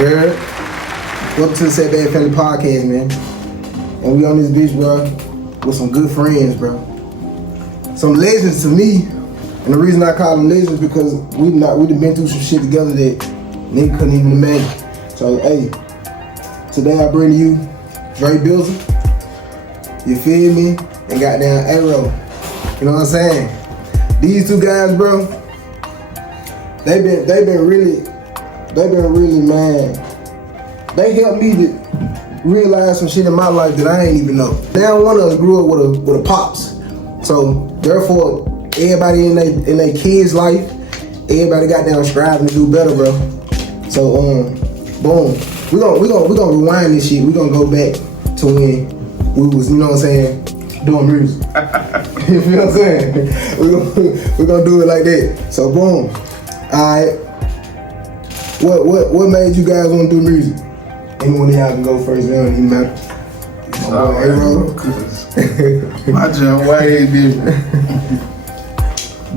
Yeah. Welcome to the SackBaggFamilyPodcast, man. And we on this bitch, bro, with some good friends, bro. Some legends to me. And the reason I call them legends because we done been through some shit together that nigga couldn't even imagine. So, hey, today I bring to you Bizzle. You feel me? And goddamn Aero. You know what I'm saying? These two guys, bro, they been really, man. They helped me to realize some shit in my life that I ain't even know. Now one of us grew up with a pops. So therefore, everybody in their kids' life, everybody got down striving to do better, bro. So boom. We gonna rewind this shit. We gonna go back to when we was, you know what I'm saying, doing music. You feel what I'm saying? We gonna do it like that. So boom. Alright. What made you guys want to do music? Any one of y'all can go first, it don't even matter. Aero, my jump way different.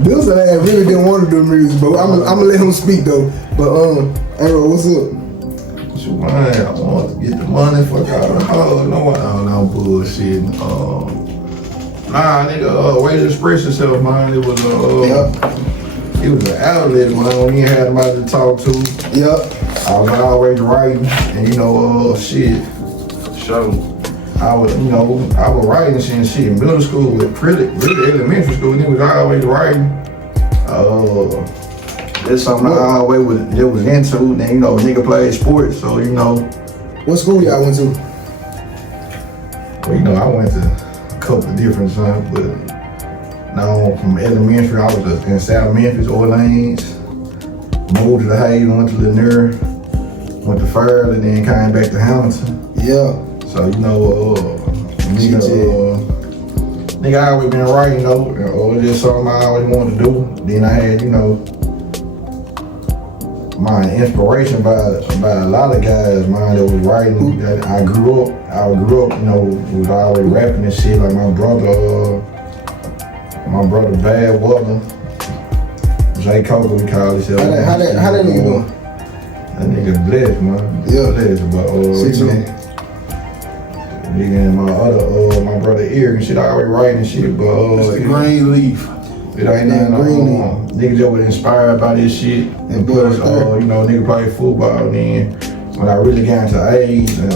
Bizzle ass really didn't want to do music, but I'm gonna let him speak though. But Aero, what's up? Man, I want to get the money for God. No bullshit. Nah, nigga, way to express yourself, man. It was it was an outlet, man. When you had somebody to talk to. Yep. I was always writing, and shit. So I was writing shit in middle school, with really elementary school. Nigga was always writing. That's something I always was into. Then nigga played sports, so What school y'all went to? Well, I went to a couple of different schools, but now from elementary I was in South Memphis, Orleans. Moved to the Hayes, went to Lanier, went to Fairleigh, and then came back to Hamilton. Yeah. So nigga I always been writing though, just something I always wanted to do. Then I had my inspiration by a lot of guys, man, that was writing. That I grew up, was always rapping and shit. Like my brother Bad Weather, J. Coco, we call himself. How that nigga doing? That nigga blessed, man. Yeah. Blessed, but nigga and my brother Eric and shit, I always writing shit, but it's the green leaf. It ain't nothing. Niggas just was inspired by this shit. And plus, nigga played football. And then when I really got into age and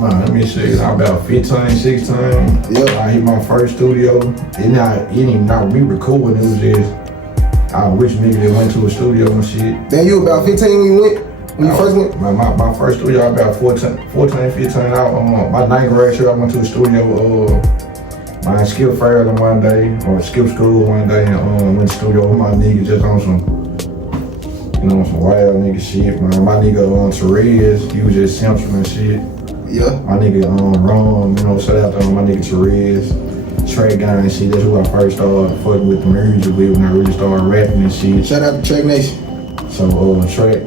man, let me see. I'm about 15, 16. Yeah. I hit my first studio. It didn't even me recording. It was just I wish nigga that went to a studio and shit. Then you about 15 when you went? When you first went? My first studio, I was about 14, 15. My ninth grade year, I went to a studio. I skipped Fairleigh one day, or skipped school one day, and went to the studio with my niggas just on some wild nigga shit, man. My nigga Therese, he was just Simpson and shit. Yeah. My nigga Ron, shout out to my nigga Therese. Track guy and shit, that's who I first started fucking with the music with when I really started rapping and shit. Shout out to Track Nation. So Track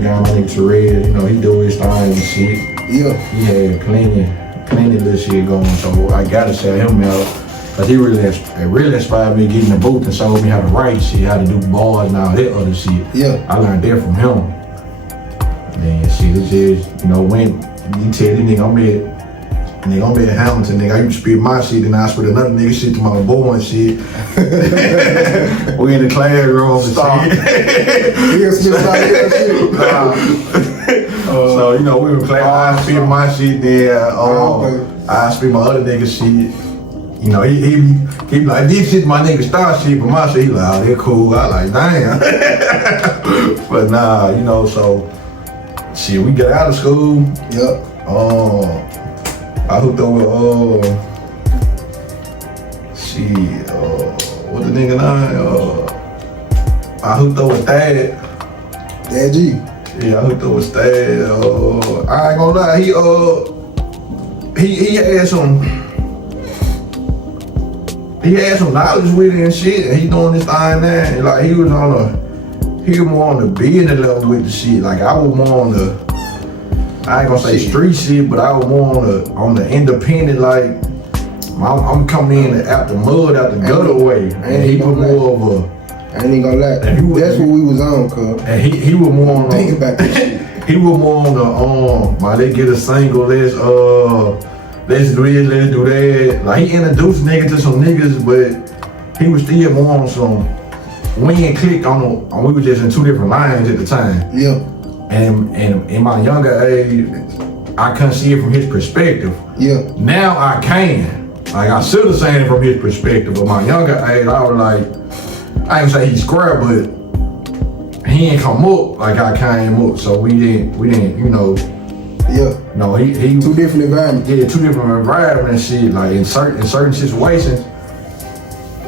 guy, my nigga Therese, he do his thing and shit. Yeah. He had plenty little shit going, so I gotta shout him out. Cause he really inspired me to get in the booth and showed me how to write shit, how to do bars and all that other shit. Yeah. I learned that from him. And then shit, it's just, when you tell the nigga I'm at Hamilton, nigga, I used to spit my shit and I spit another nigga shit to my boy and shit. We in the classroom and shit. You spit your shit? So, we in class, I spit my shit there, I spit my other nigga shit. He be like, this shit my nigga star shit, but my shit, he like, oh, they're cool. I like, damn. But nah, so, shit, we get out of school. Yep. I hooked up with, what the nigga name? I hooked up with Thad. Thad G. Yeah, I hooked up with Thad. I ain't gonna lie, he had some knowledge with it and shit, and he doing this thing now. And like he was more on the business level with the shit. Like I was more on the, I ain't gonna say street shit, but I was more on the independent, like I'm coming in out the mud, out the gutter way. And he was more of a... I ain't even gonna lie. That's what we was on, cuz. And he was more on... Think about this shit. He was more on the, man, they get a single, let's do this, let's do that. Like, he introduced niggas to some niggas, but he was still more on some... We ain't clicked on we were just in two different lines at the time. Yeah. And in my younger age, I couldn't see it from his perspective. Yeah. Now I can. Like, I should have seen it from his perspective, but my younger age, I was like, I ain't say he's square, but he ain't come up like I came up, so we didn't, you know. Yeah. No, he two different environments. Yeah, two different environments and shit. Like in certain situations,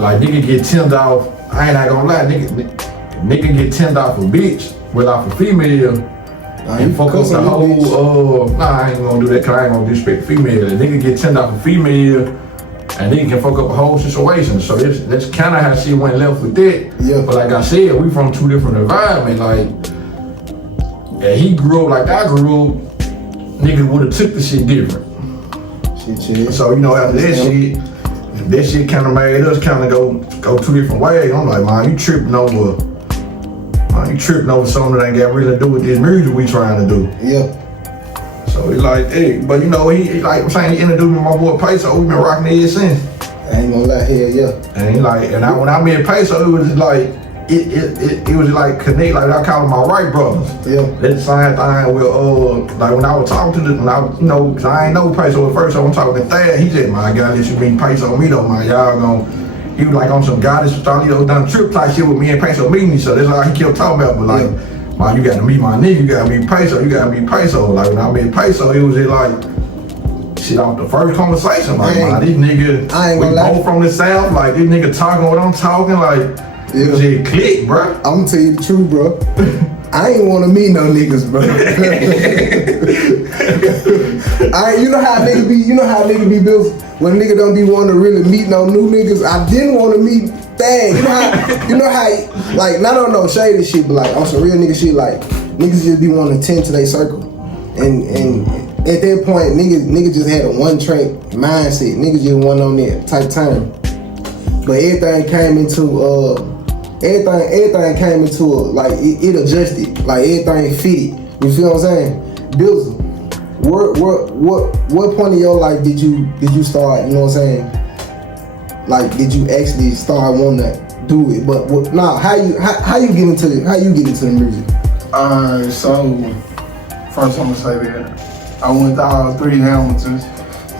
like nigga get tinned off. I ain't not gonna lie, nigga get tinned off a bitch without a female. And fuck up the whole, I ain't gonna do that cause I ain't gonna disrespect female. A nigga get tinned off a female and nigga can fuck up a whole situation. So that's kinda how shit went left with that. Yeah. But like I said, we from two different environments. Like, and he grew up like I grew up, niggas would've took the shit different. Shit. So, you know, after that shit kinda made us kinda go two different ways. I'm like, man, you tripping over something that ain't got really to do with this music we trying to do. Yeah. So he like, hey, but you know, he like I'm saying, he introduced me to my boy Peso. We been rocking it ever since. I ain't gonna lie, hell yeah. And he like, when I met Peso, it was like, it was like connect, like I call them my right brothers. Yeah. That's the same thing with like when I was talking to cause I ain't know Peso at first, so I'm talking to Thad. He said, man, God, let you meet Peso me though, man. Y'all gonna. He was like on some goddess, done trip type shit with me and Peso meeting each other. That's all he kept talking about. But like, man, you gotta meet my nigga, you gotta meet Peso, you gotta meet Peso. Like when I met Peso, it was just like, shit off the first conversation. Like, man, these niggas, we both from the South. Like, this nigga talking what I'm talking. Like, it was just click, bro. I'm gonna tell you the truth, bro. I ain't wanna meet no niggas, bro. You know how nigga be built. When a nigga don't be wanting to really meet no new niggas, I didn't want to meet Thad. You know how, like, not on no shady shit, but like on some real nigga shit, like niggas just be wanting to tend to their circle, and at that point, niggas just had a one track mindset. Niggas just wasn't on that type time. But everything came into like it adjusted, like everything fitted. You feel what I'm saying? Bizzle. What point in your life did you start, you know what I'm saying? Like, did you actually start wanting to do it? But how you get into the music? Alright, so first I'm gonna say that I went to all three Hamiltons.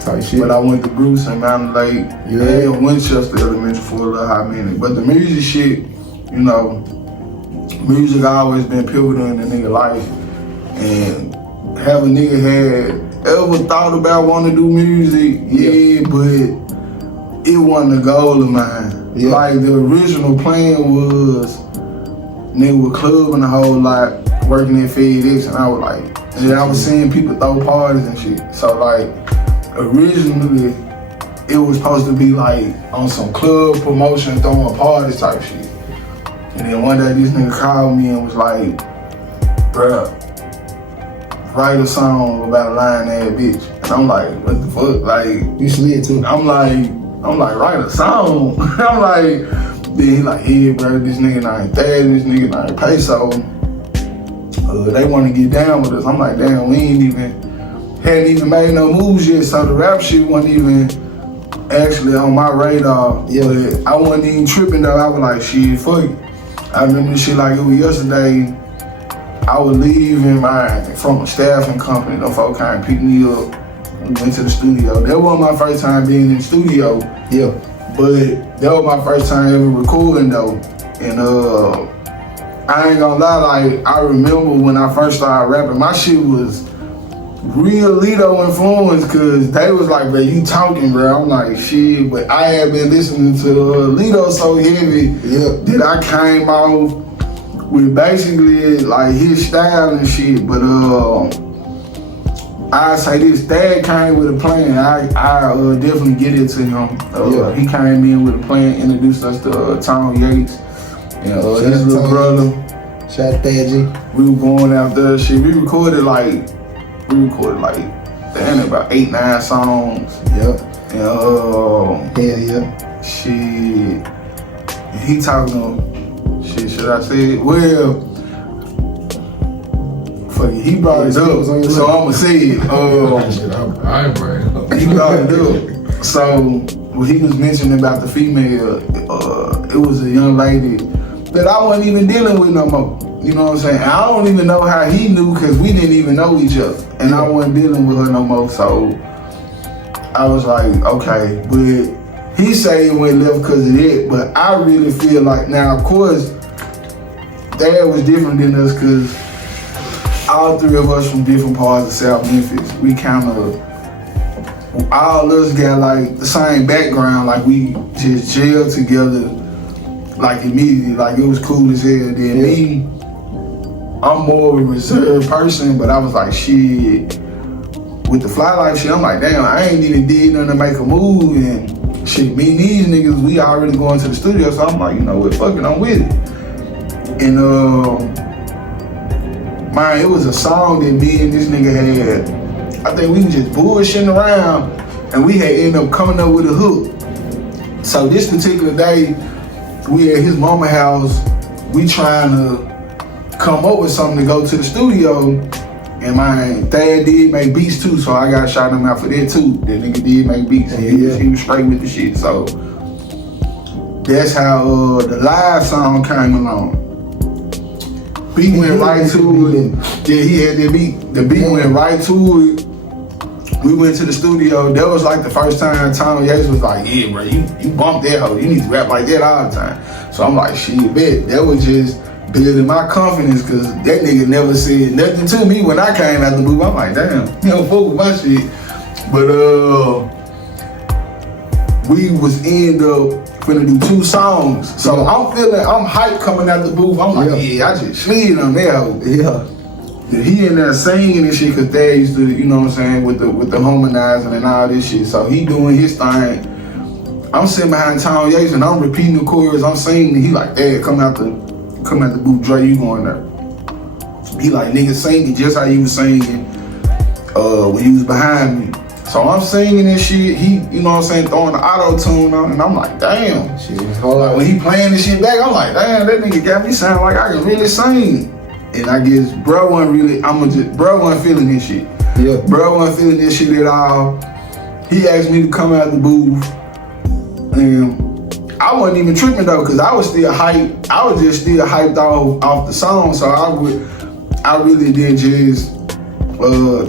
Type shit. But I went to Bruce and Mountain Lake, and Winchester Elementary for a little hot minute. But the music shit, you know, music always been pivotal in the nigga life, and have a nigga had ever thought about wanting to do music? Yeah, but it wasn't a goal of mine. Yeah. Like the original plan was nigga was clubbing a whole lot, working at FedEx, and I was like, I was seeing people throw parties and shit. So like originally it was supposed to be like on some club promotion, throwing parties type shit. And then one day this nigga called me and was like, bruh, write a song about a lying ass bitch. And I'm like, what the fuck? Like, you slid too. I'm like, write a song. I'm like, then he like, yeah, bro, this nigga named Thad, this nigga named Peso. They want to get down with us. I'm like, damn, we hadn't even made no moves yet, so the rap shit wasn't even actually on my radar. Yeah. But I wasn't even tripping though. I was like, shit, fuck it. I remember this shit like it was yesterday. I was leaving from a staffing company. Them folks came and picked me up. We went to the studio. That wasn't my first time being in the studio. Yeah. But that was my first time ever recording though. And I ain't gonna lie, like I remember when I first started rapping, my shit was real Lido influenced, cause they was like, bro, you talking, bro. I'm like, shit, but I had been listening to Lido so heavy that I came off with basically like his style and shit. But I say this, Dad came with a plan. I definitely get it to him. He came in with a plan, introduced us to Tom Yates and his little brother. Shout out Thad G. We were going out there, shit. We recorded like damn about 8-9 songs. Yep. And yeah. shit, he talking shit. Should I say it? Well, fuck it, he brought it up, so I'ma say it. He brought it up. So when he was mentioning about the female, it was a young lady that I wasn't even dealing with no more. You know what I'm saying? And I don't even know how he knew because we didn't even know each other. And I wasn't dealing with her no more. So I was like, okay. But he say he went left because of it. But I really feel like, now of course, Dad was different than us because all three of us from different parts of South Memphis. We kind of, all of us got like the same background. Like we just jailed together like immediately. Like it was cool as hell. Then me, I'm more of a reserved person, but I was like, shit, with the fly life shit, I'm like, damn, I ain't even did nothing to make a move, and shit, me and these niggas, we already going to the studio, so I'm like, you know what, fuck it, I'm with it. And man, it was a song that me and this nigga had, I think we was just bullshitting around, and we had ended up coming up with a hook. So this particular day, we at his mama house, we trying to come up with something to go to the studio, and my dad did make beats too, so I got shout him out for that too. That nigga did make beats, and he was straight with the shit. So that's how the live song came along. Beat went right to it. Yeah, he had that beat. The beat went right to it. We went to the studio. That was like the first time Tom Yates was like, yeah, bro, you bumped that hoe. You need to rap like that all the time. So I'm like, shit, bet. That was just building my confidence, because that nigga never said nothing to me when I came out the booth. I'm like, damn, he don't fuck with my shit. But we was end up finna do 2 songs. So I'm hyped coming out the booth. I'm like, yeah, I just slid on that hoe. Yeah. He in there singing and shit, cause Dad used to, you know what I'm saying, with the harmonizing and all this shit. So he doing his thing. I'm sitting behind Tom Yates and I'm repeating the chorus, I'm singing, and he like, Dad, come out the booth, Dre, you going there. He like, nigga, sing it just how you was singing when you was behind me. So I'm singing this shit, he, you know what I'm saying, throwing the auto-tune on, and I'm like, damn. Shit, like, when he playing this shit back, I'm like, damn, that nigga got me sound like I can really sing. And I guess bro wasn't feeling this shit. Yeah. Bro wasn't feeling this shit at all. He asked me to come out the booth, and I wasn't even tripping though, cause I was still hyped. I was just still hyped off the song, so I really didn't just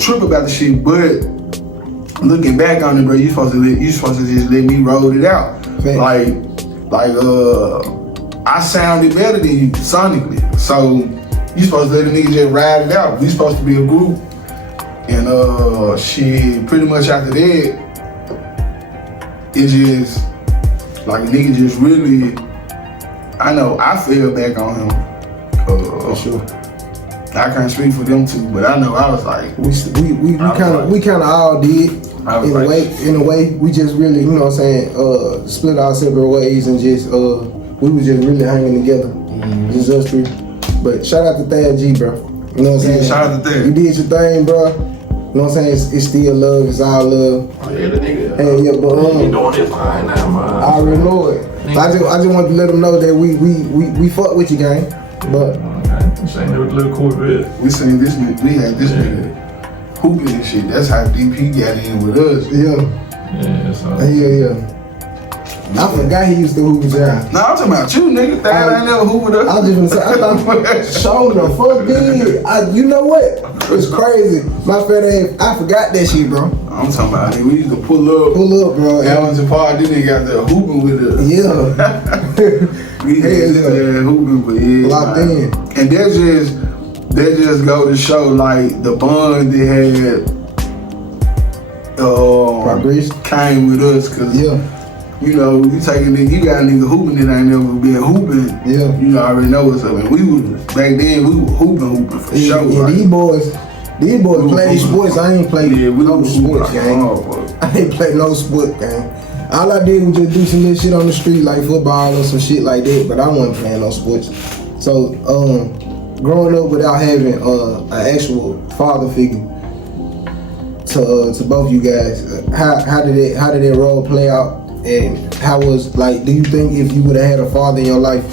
trip about the shit. But looking back on it, bro, you supposed to just let me roll it out. Thanks. Like I sounded better than you sonically, so you supposed to let a nigga just ride it out. We supposed to be a group, and shit. Pretty much after that, it just. Like, a nigga just really, I know I fell back on him. For sure. I can't speak for them two, but I know I was like, we kind of all did. In a way, we just really, you know what I'm saying, split our separate ways, and just we was just really hanging together. Mm-hmm. Just us three. But shout out to Thad G, bro. You know what I'm saying? Shout out to Thad. You did your thing, bro. You know what I'm saying? It's still love, it's all love. Oh yeah, the nigga. Hey, yeah, but he doing his thing now, man. I already know it. I just wanted to let them know that we fuck with you, gang. But we seen the little Corvette. We seen this nigga. We had this nigga hooping and shit. That's how DP got in with us. Yeah. I forgot he used to hoop his ass. Nah, I'm talking about you, nigga. Thad ain't never hooped with us. I was just gonna say, I thought shoulder fuck did. You know what? It's crazy. My fat ass, I forgot that shit, bro. I'm talking about it. We used to pull up, bro. Allen's Park, then they got there hooping with us. Yeah. We had there hooping, but yeah. Locked in. And that just go to show like the bond they had came with us, cause you know, you got a nigga hooping that ain't never been hooping. Yeah. You know, I already know what's up. And back then we were hooping for sure. Yeah, right? These boys play sports. I ain't played no sports, gang. I ain't played no sport, gang. All I did was just do some little shit on the street, like football or some shit like that, but I wasn't playing no sports. So, growing up without having an actual father figure, to both you guys. How did that role play out? And how was, like, do you think if you would have had a father in your life,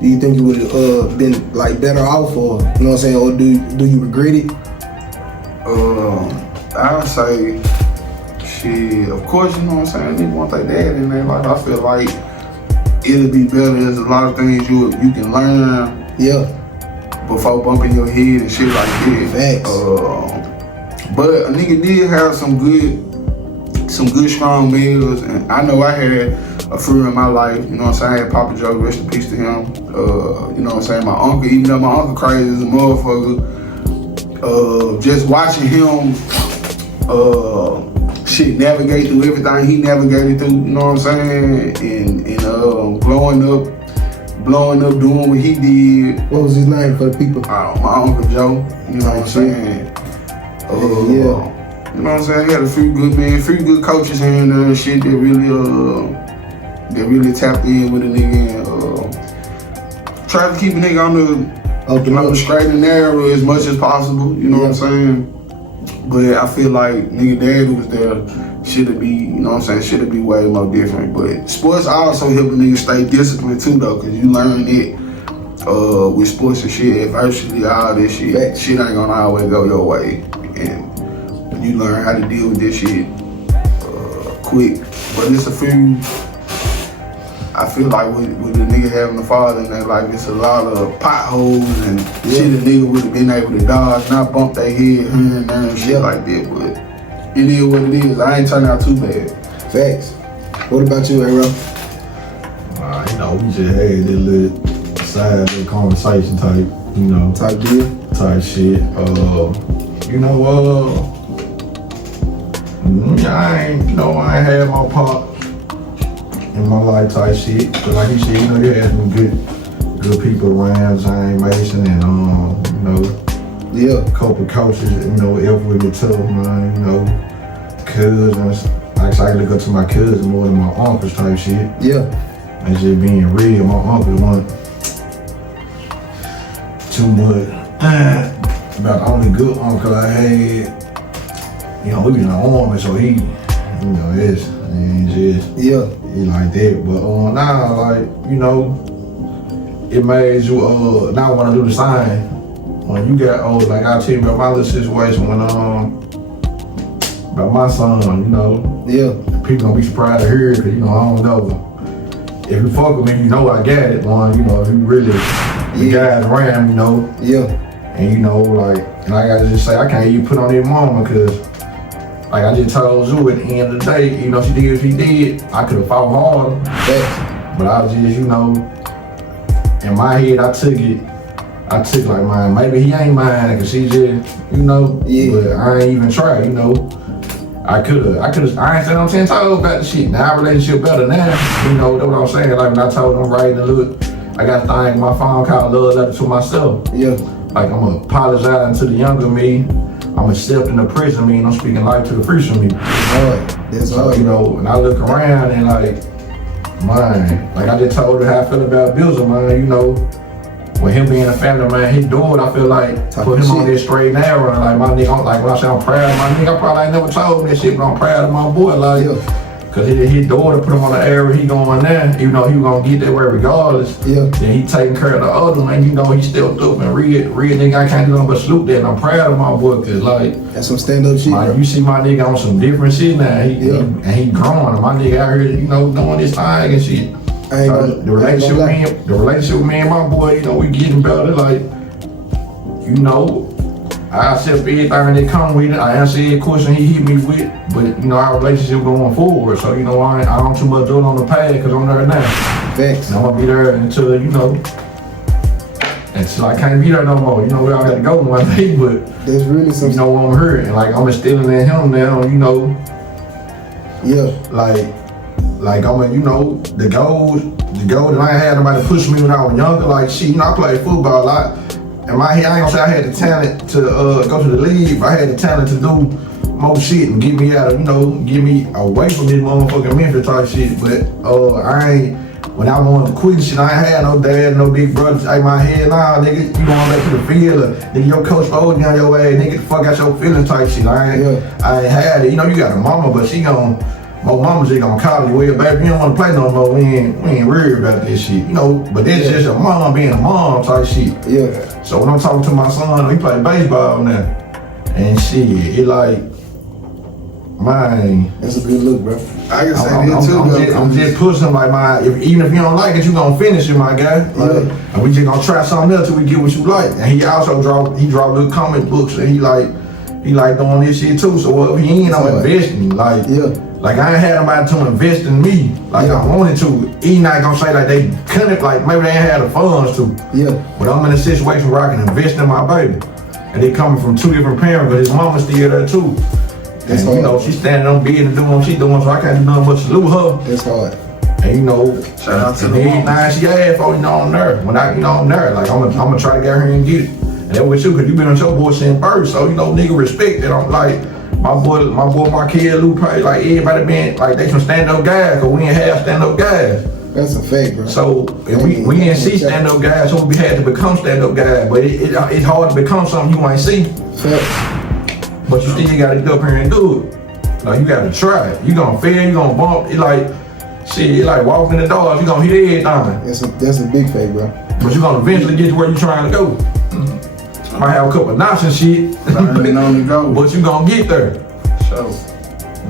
do you think you would have been like better off, or you know what I'm saying, or do you regret it? I would say, shit, of course, you know what I'm saying, they want their dad in their life. I feel like it'll be better. There's a lot of things you can learn. Yeah. Before bumping your head and shit like that. Facts. But a nigga did have some good strong meals, and I know I had a few in my life, you know what I'm saying? I had Papa Joe, rest in peace to him. You know what I'm saying? My uncle, even though my uncle crazy as a motherfucker, just watching him navigate through everything he navigated through, you know what I'm saying? And blowing up, doing what he did. What was his name for the people? My Uncle Joe, you know what I'm saying? Yeah. You know what I'm saying? He had a few good coaches in there and shit that really tapped in with a nigga and tried to keep a nigga on the straight and narrow as much as possible, you know what I'm saying? But I feel like nigga dad who was there should be, you know what I'm saying, should be way more different. But sports also help a nigga stay disciplined too though, cause you learn it with sports and shit, adversity, all this shit. Shit ain't gonna always go your way. And when you learn how to deal with this shit quick. But it's a few, I feel like with the nigga having a father in their life, it's a lot of potholes and shit a nigga would have been able to dodge, not bump their head here and there and shit like that. But it is what it is. I ain't turned out too bad. Facts. What about you, Aero? You know, we just had this little side little conversation type deal, type shit. I ain't had my pop in my life type shit. But like you said, you know, you had some good people around, James Mason and a couple coaches, you know, help with me tough, man, you know, cousins. Actually, I look up to my cousins more than my uncles type shit. Yeah. And just being real, my uncles weren't too much. About the only good uncle I had, you know, he was in the army, so he, you know, he like that. But now, like, you know, it made you now want to do the same. When you got old, like I tell you about my little situation when about my son, you know. Yeah. People gonna be surprised to hear it, cause you know I don't know. If you fuck with me, you know I got it. One, you know, if you really the guys around, you know. Yeah. And you know, like, and I gotta just say, I can't even put on that mama, cause like I just told you at the end of the day, you know, she did what she did. I could have fought harder, but I was just, you know, in my head, I took like mine. Maybe he ain't mine, cause she just, you know. Yeah. But I ain't even try, you know. I ain't saying I'm 10 toes about the shit. Now our relationship better now, you know. That's what I'm saying. Like when I told him right and look, I got to thank my phone call love letter to myself. Yeah. Like I'm apologizing to the younger me. I'm accepting the present me, and I'm speaking life to the future me. That's so, you know, and I look around and like, man, like I just told her how I feel about Bizzle, man, you know. With him being a family man, he doing, I feel like, put him on this straight and narrow. And like my nigga, like when I say I'm proud of my nigga, I probably ain't never told him that shit, but I'm proud of my boy, like, cause his daughter put him on the Aero, he going there, even though he was gonna get that way regardless. Yeah. Then he taking care of the other man, you know, he still up and real nigga, I can't do nothing but salute that, and I'm proud of my boy, cause like, that's some stand-up shit, like, you see my nigga on some different shit now, he growing, and my nigga out here, you know, doing this thing and shit. The relationship with me and my boy, you know, we getting better. Like, you know, I accept everything that come with it. I answer every question he hit me with, but you know, our relationship going forward. So you know, I don't too much do it on the pad because I'm there now. Thanks. And I'm gonna be there until until I can't be there no more. You know, we all got to go one day, but there's really some. You know, I'm hurting. Like I'm instilling in him now. You know. Yeah. Like I'm, you know, the goal that I ain't had nobody push me when I was younger. Like shit, you know, I played football a lot. In my head, I ain't gonna say I had the talent to go to the league, but I had the talent to do more shit and get me out of, you know, get me away from this motherfucking Memphis type shit. But when I wanted to quit shit, I ain't had no dad, no big brothers. Hey, my head, nah, nigga, you going back to the field, or nigga, your coach holding down your ass, nigga, the fuck out your feelings type shit. I ain't had it. You know, you got a mama, but she gon', my mama just gonna call you, well, baby, you don't wanna play no more, we ain't worried about this shit, you know, but that's just a mom being a mom type shit. Yeah. So when I'm talking to my son, he play baseball now, and shit, it like, man. That's a good look, bro. I can say that too, I'm just pushing like even if you don't like it, you gonna finish it, my guy. Like, and we just gonna try something else till we get what you like. And he also draw little comic books, and he like doing this shit too. So if he ain't no investing, like I ain't had nobody to invest in me, like I wanted to. He not gonna say like they couldn't, like maybe they ain't had the funds to. Yeah. But I'm in a situation where I can invest in my baby, and they coming from two different parents, but his mama's still there too. That's and, hard. You know, she's standing on bed and doing what she's doing, so I can't do nothing but salute her. That's hard. And you know, shout out to the mom. She asked for, you know, I'm there. When I'm there, like I'm gonna try to get her and get it. And that with you, cause you been on your boy since birth, so you know, nigga respect it. I'm like, my kid, Lupe, like everybody been, like they some stand-up guys, cause we ain't have stand-up guys. That's a fact, bro. So if we didn't see stand-up guys, so we had to become stand-up guys. But it's hard to become something you ain't see. Fact. But you still gotta get up here and do it. Like you gotta try it. You gonna fail, you gonna bump. It like walking in the door. You gonna hit everything. That's a big fact, bro. But you gonna eventually get to where you trying to go. Might have a couple of knocks and shit. But you gonna get there.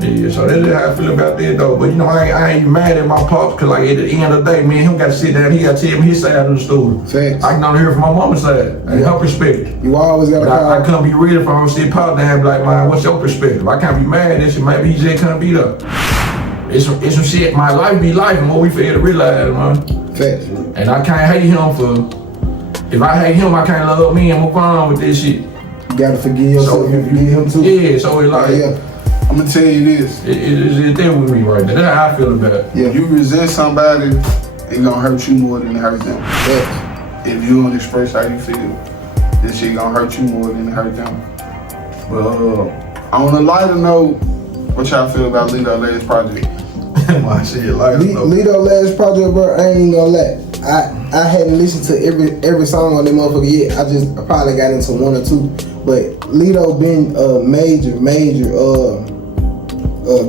Yeah, so that's how I feel about that though. But you know, I ain't mad at my pops, cause like at the end of the day, man, he got to sit down, he got to tell me his side of the story. Facts. I can only hear from my mama's side, and her perspective. You always gotta call. I can't be ready for him to sit pop down and be like, man, what's your perspective? I can't be mad at this shit, maybe he just can't be there. It's some shit, my life be life, and what we fail to realize, man. Facts. And I can't hate him for, if I hate him, I can't love me and move on with this shit. You gotta forgive yourself, you forgive him too. Yeah, so it's like, I'm gonna tell you this. It's there with me right there. That's how I feel about it. Yeah. You resent somebody, it gonna hurt you more than it hurt them. Yeah. If you don't express how you feel, this shit gonna hurt you more than it hurt them. But on a lighter note, what y'all feel about Lido Last Project? My shit, lighter note. Lido Last Project, bro, I ain't gonna lie. I hadn't listened to every song on that motherfucker yet. I probably got into one or two. But Lido been a major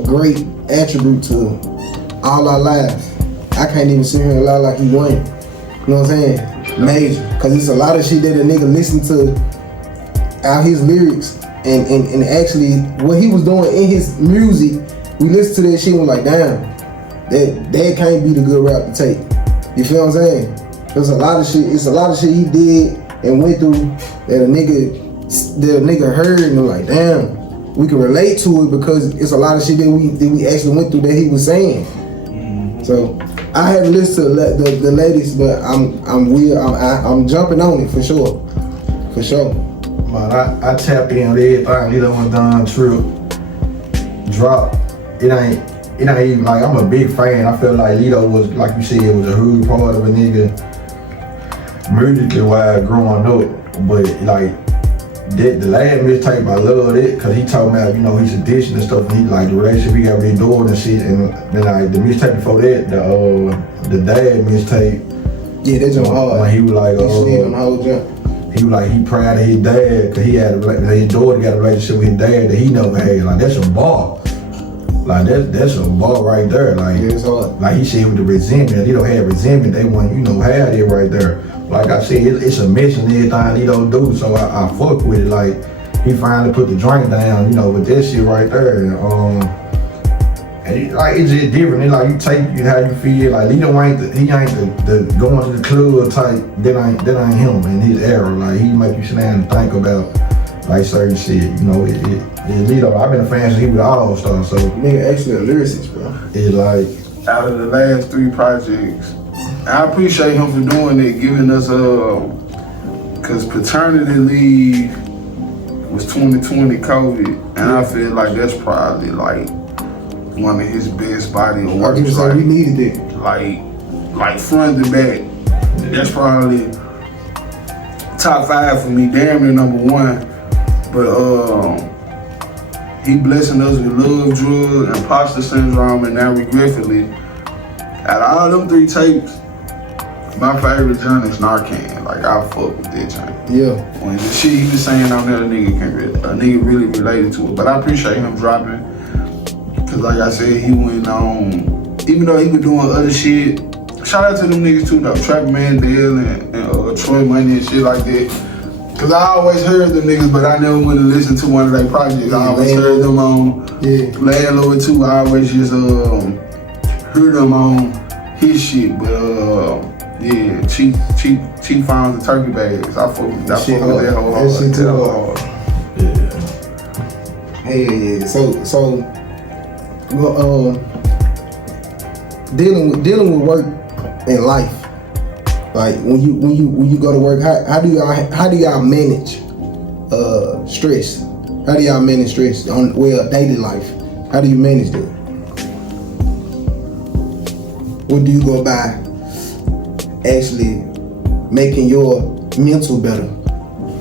great attribute to all our lives. I can't even sit here and lie like he won. You know what I'm saying? Major. Cause it's a lot of shit that a nigga listen to out his lyrics and actually what he was doing in his music, we listened to that shit and was like, damn, that can't be the good route to take. You feel what I'm saying? There's a lot of shit, it's a lot of shit he did and went through that a nigga heard and was like, damn, we can relate to it because it's a lot of shit that we actually went through that he was saying. So I haven't listened to the latest, but I'm jumping on it for sure. Man, I tapped in with everything. Lido went down, trip, drop. It ain't even like I'm a big fan. I feel like Lido was, like you said, was a huge part of a nigga musically wise growing up. But like the last mixtape, I love it because he talking about, you know, his addiction and stuff, and he like the relationship he got with his daughter and shit. And then like the mixtape before that, the dad mixtape. Yeah, that's hard. Like he was like, he was like, he proud of his dad because he had his daughter got a relationship with his dad that he never had. Like that's a bar. Like that's a bar right there. Like, yeah, it's hard. Like he said with the resentment, he don't have resentment. They want, you know, have it right there. Like I said, it's a mission everything he don't do. So I fuck with it. Like he finally put the drink down, you know, with that shit right there. And like it's just different. It's like you take how you feel. Like Lido ain't the going to the club type. That ain't him in his era. Like he make you sit down and think about like certain shit. You know, it's Lido. I've been a fan since he was all star. So nigga actually a lyricist, bro. It's like out of the last 3 projects, I appreciate him for doing it, giving us cause paternity leave was 2020 COVID, and I feel like that's probably like one of his best body of work. Like, we needed it. Like front to back. That's probably top 5 for me, damn near number 1. But he blessing us with love, drug, imposter syndrome, and now regretfully, Out of all them 3 tapes, my favorite joint is Narcan. Like, I fuck with that joint. Yeah. When the shit he was saying on there, a nigga really related to it. But I appreciate him dropping. Cause like I said, he went on, even though he was doing other shit, shout out to them niggas too though, Trap Mandel and Troy Money and shit like that. Cause I always heard them niggas, but I never went to listen to one of their projects. I always heard them on Landlord too. I always just heard them on his shit, but yeah, cheap finds the turkey bags. I fuck with that whole hard. That shit too hard. Yeah. Hey, so well, dealing with work and life. Like when you go to work, how do y'all manage stress? How do y'all manage stress on daily life? How do you manage that? What do you go by actually making your mental better?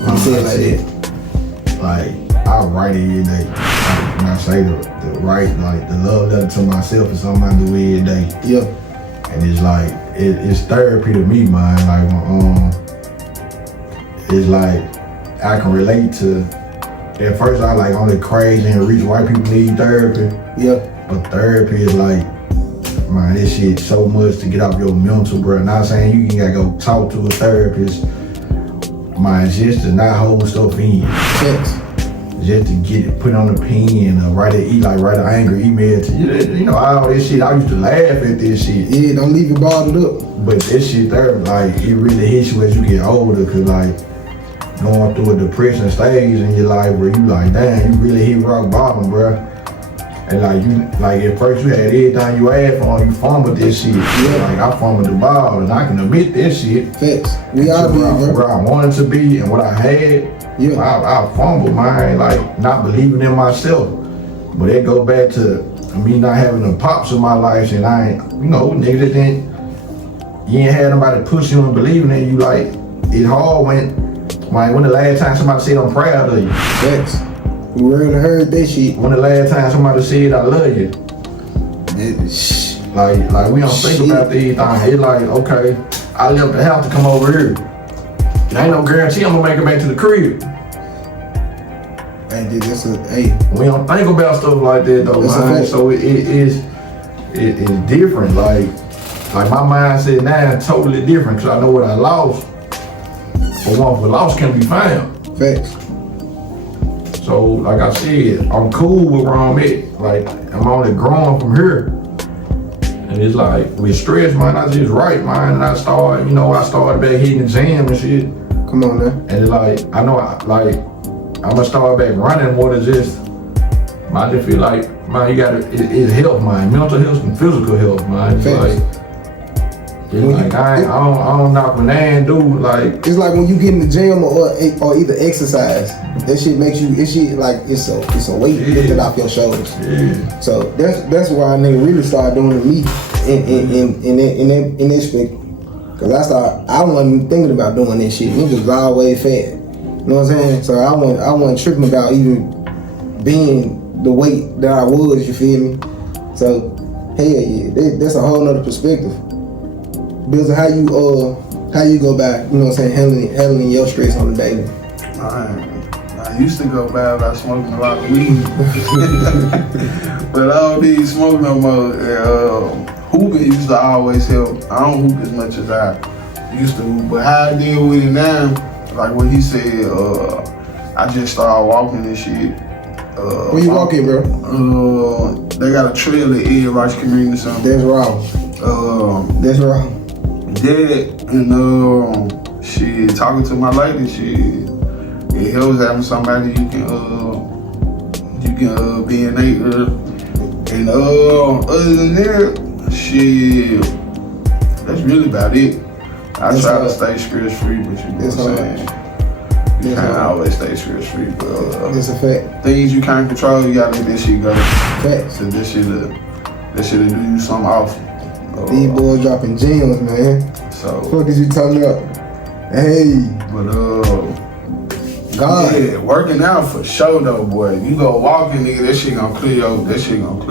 I'm saying like that. Like I write every day. Like, when I say the write, like the love letter to myself is something I do every day. Yeah. And it's like it's therapy to me, man. Like it's like I can relate to. At first, I like only crazy and rich white people need therapy. Yeah. But therapy is like, man, this shit so much to get off your mental, bro. Not saying you ain't gotta go talk to a therapist. Man, just to not hold stuff in. Yes. Just to get it, put on the pen, write an angry email to you know, all this shit. I used to laugh at this shit. Yeah, don't leave it bottled up. But this shit there, like, it really hits you as you get older, cause like, going through a depression stage in your life where you like, damn, you really hit rock bottom, bruh. And like at first you had everything you asked for, you fumbled this shit. Yeah. Like I fumbled the ball, and I can admit this shit. Facts. We all do, bro. Where I wanted to be and what I had. Yeah. I fumbled, man, like not believing in myself. But it go back to me not having the pops in my life, and I ain't, niggas that didn't, you ain't had nobody pushing you and believing in you. Like it hard when the last time somebody said I'm proud of you. Facts. We really heard that shit. When the last time somebody said I love you. Like we don't think about these things. It's like, okay, I left the house to come over here. There ain't no guarantee I'm gonna make it back to the crib. We don't think about stuff like that though, man. So it's different. Like my mindset now is totally different because I know what I lost. But what lost can be found. Facts. So, like I said, I'm cool with where I'm at. Like, I'm only growing from here. And it's like, with stress, man, I just write, man. And I started back hitting the gym and shit. Come on, man. And it's like, I know, I'm gonna start back running more than just, I just feel like, man, it's health, man. Mental health and physical health, man. It's like, I don't knock when they ain't do like. It's like when you get in the gym or either exercise, that shit makes you. It's a weight lifted off your shoulders. Yeah. So that's why I nigga really started doing it me in that aspect. Cause I wasn't thinking about doing that shit. Niggas was always fat. You know what I'm saying? So I wasn't tripping about even being the weight that I was. You feel me? So hell yeah, that's a whole nother perspective. Bizzle, how you go back, you know what I'm saying, handling your stress on the daily? I used to go bad by smoking a lot of weed. But I don't need smoke no more. Hooping used to always help. I don't hoop as much as I used to hoop. But how I deal with it now, like what he said, I just started walking and shit. Where you walking, bro? They got a trail at Ed Rice Community or something. That's wrong. That's wrong. That and shit, talking to my lady, shit. It helps having somebody you can be in and other than that, shit, that's really about it. I try to stay stress free, but you know what I'm saying. You can't always stay stress free, but it's a fact. Things you can't control, you gotta let that shit go. Facts. So that shit'll do you something awful. These boys dropping gems, man. So what is you talking about? Hey. But God. Yeah, working out for sure though, boy. You go walking, nigga, that shit gonna clear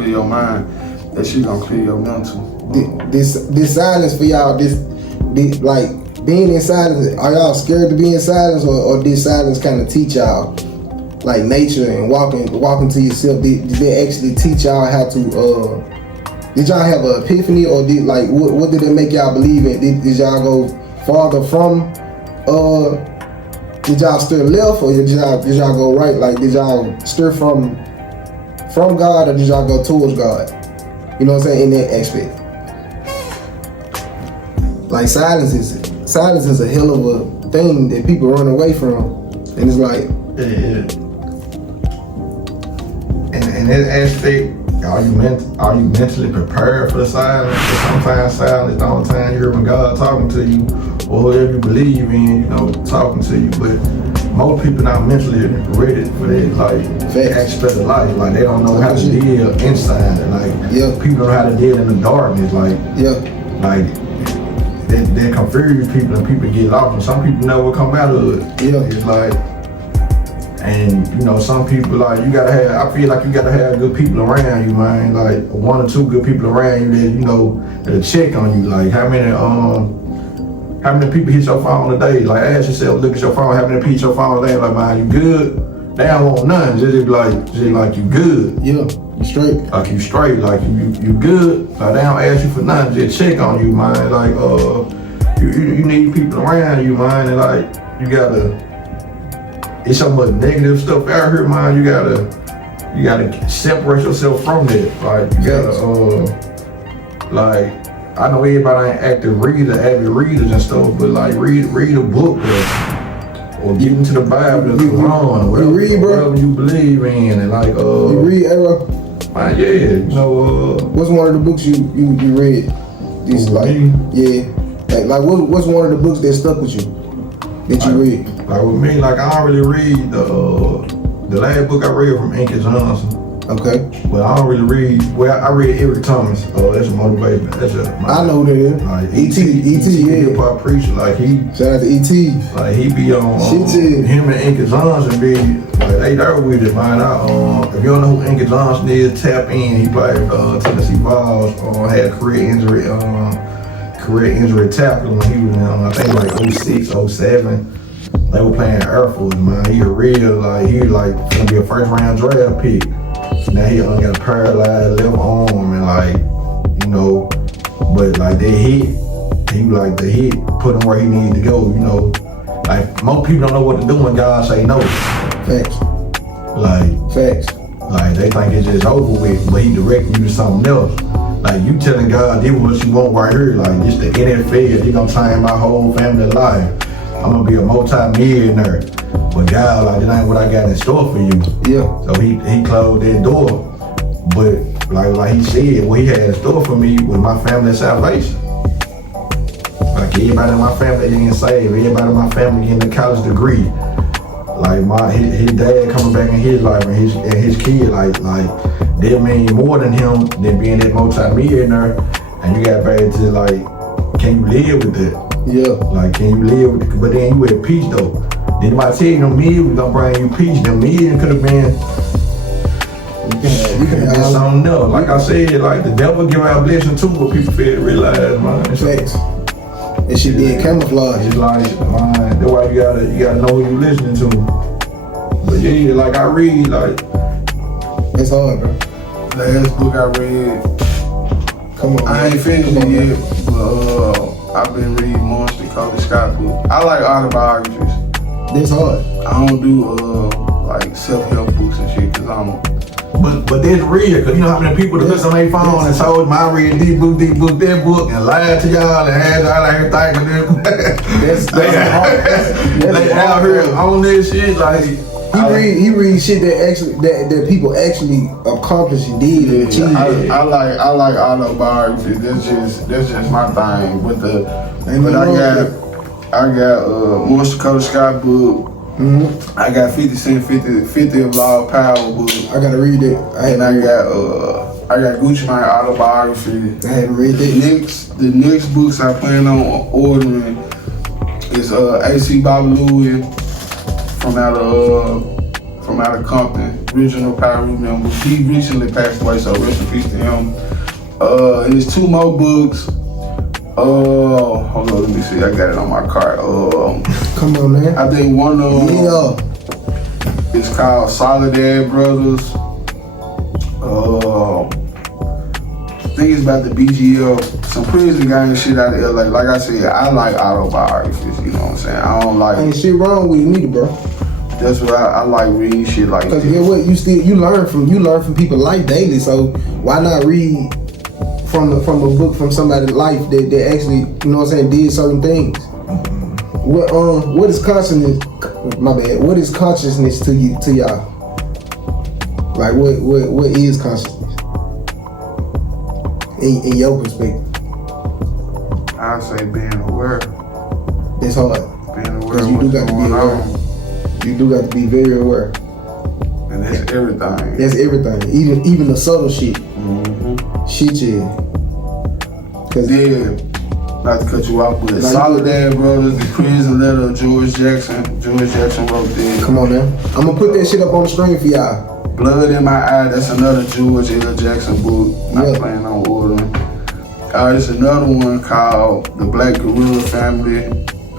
your mind. that shit gonna clear your mental. This silence for y'all, this like being in silence, are y'all scared to be in silence, or did silence kind of teach y'all like nature and walking to yourself? Did they actually teach y'all how to did y'all have an epiphany, or did like what did it make y'all believe in? Did y'all go farther from did y'all steer left, or did y'all go right? Like did y'all steer from God, or did y'all go towards God? You know what I'm saying, in that aspect. Like silence is a hell of a thing that people run away from, and it's like, yeah. In that aspect, are you mentally prepared for the silence? Because sometimes silence is the only time you hear when God talking to you, or whatever you believe in, you know, talking to you. But most people not mentally ready for that, like aspect of life. Like they don't know how to deal inside, and like people don't know how to deal in the darkness. Like They confuse people and people get lost, and some people never come out of it. It's like, and you know, some people like I feel like you gotta have good people around you, man. Like 1 or 2 good people around you that, you know, that'll check on you. Like how many people hit your phone a day? Like ask yourself, look at your phone, how many people hit your phone a day? Like, man, you good? They don't want none. Just like you good. Yeah, you straight. Like you straight. Like you good. Like they don't ask you for nothing. Just check on you, man. Like you need people around you, man. And like you gotta. It's so much negative stuff out here, man. You gotta separate yourself from that. Like you gotta like. I know everybody ain't avid readers and stuff, but like read a book or get into the Bible or Quran, whatever you believe in, and like you read Aero? Man, yeah, you know. What's one of the books you read? These like like what's one of the books that stuck with you that you read? Like with me, like I don't really read the last book I read from Inky Johnson. Okay. Well, I don't really read. Well, I read Eric Thomas. That's a motivation. I know who that is. Like E.T. hip hop preacher. Like shout out to E.T. Like he be on him and Inky Johnson be like they there with it, man. If you don't know who Inky Johnson is, tap in. He played Tennessee Vols. Had career injury tackle when he was in, I think like 06, 07. They were playing Air Force, man. He gonna be a first round draft pick. Now he only got a paralyzed left arm, and like, you know, but like they hit, the hit put him where he needed to go, you know. Like most people don't know what to do when God say no. Facts. Like they think it's just over with, but he directing you to something else. Like you telling God, this is what you want right here. Like this the NFL, he gonna change my whole family life. I'm gonna be a multi-millionaire. But God, like that ain't what I got in store for you. Yeah. So he closed that door. But like he said, what he had in store for me was my family's salvation. Like everybody in my family getting saved, everybody in my family getting a college degree. Like his dad coming back in his life and his kid, like they mean more than him than being that multi-millionaire. And you got back to like, can you live with that? Yeah. Like can you live with it? But then you at peace though. Then if I tell you them millions gonna bring you peace, them millions could have been something else. Like I said, like the devil give out blessing too, but people fail to realize, man. Facts. It should be camouflage. It's like, man, that's why you gotta know who you listening to. But yeah, like I read, like it's hard, bro. Last book I read, come on. I ain't finished it yet, but I've been reading Monster Kobe Scott book. I like autobiographies. It's hard. I don't do like self-help books and shit, cause But that's real, cause you know how many people that listen on their phone and told them I read this book, that book, and lied to y'all and had y'all out here thinking they out here on this shit. Like he reads shit that people actually accomplished and did and achieved. I like autobiographies. That's just my thing. But I got Monster Kobe Scott book. Mm-hmm. I got 50 Cent 50 of Law of Power book. I gotta read it. I got Gucci Mane autobiography. I haven't read it. The next books I plan on ordering is AC Bobby Louis from out of Compton, original Pyro member. He recently passed away, so rest in peace to him. And there's 2 more books. Hold on, let me see. I got it on my card. Come on, man. I think one of them is called Solidarity Brothers. I think it's about the BGL, some prison gang shit out of LA. Like I said, I like autobiographies, you know what I'm saying? I don't like... Ain't shit wrong with it neither, bro. That's what I like reading shit like Cause this. get what you learn from people's life daily. So why not read from a book from somebody's life that actually, you know what I'm saying, did certain things? What is consciousness? My bad. What is consciousness to y'all? Like what is consciousness in your perspective? I say being aware. It's hard. Being aware Cause of you do what's got to be going aware. on. You do got to be very aware. And that's everything. That's everything. Even the subtle shit. Mm-hmm. Shit, yeah. Cause Not to cut you off, but Like, Solidarity Brothers, the prison letter of George Jackson. George Jackson wrote that. Come on now. I'm gonna put that shit up on the screen for y'all. Blood in My Eye, that's another George L. Jackson book. Not Yeah. planning on ordering. There's another one called The Black Guerrilla Family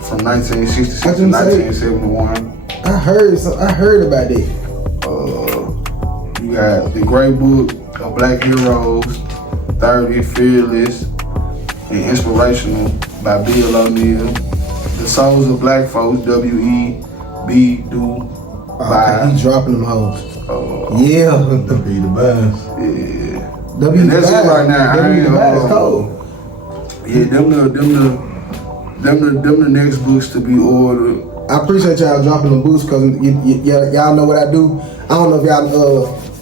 from 1966 to 1971. I heard about that. You got The Great Book of Black Heroes, 30, Fearless, and Inspirational by Bill O'Neal. The Souls of Black Folks, W.E.B. Du Bois. He dropping them hoes. Be the best. Yeah. And that's it right now. I ain't cold. Yeah, them the next books to be ordered. I appreciate y'all dropping the books because y'all know what I do. I don't know if y'all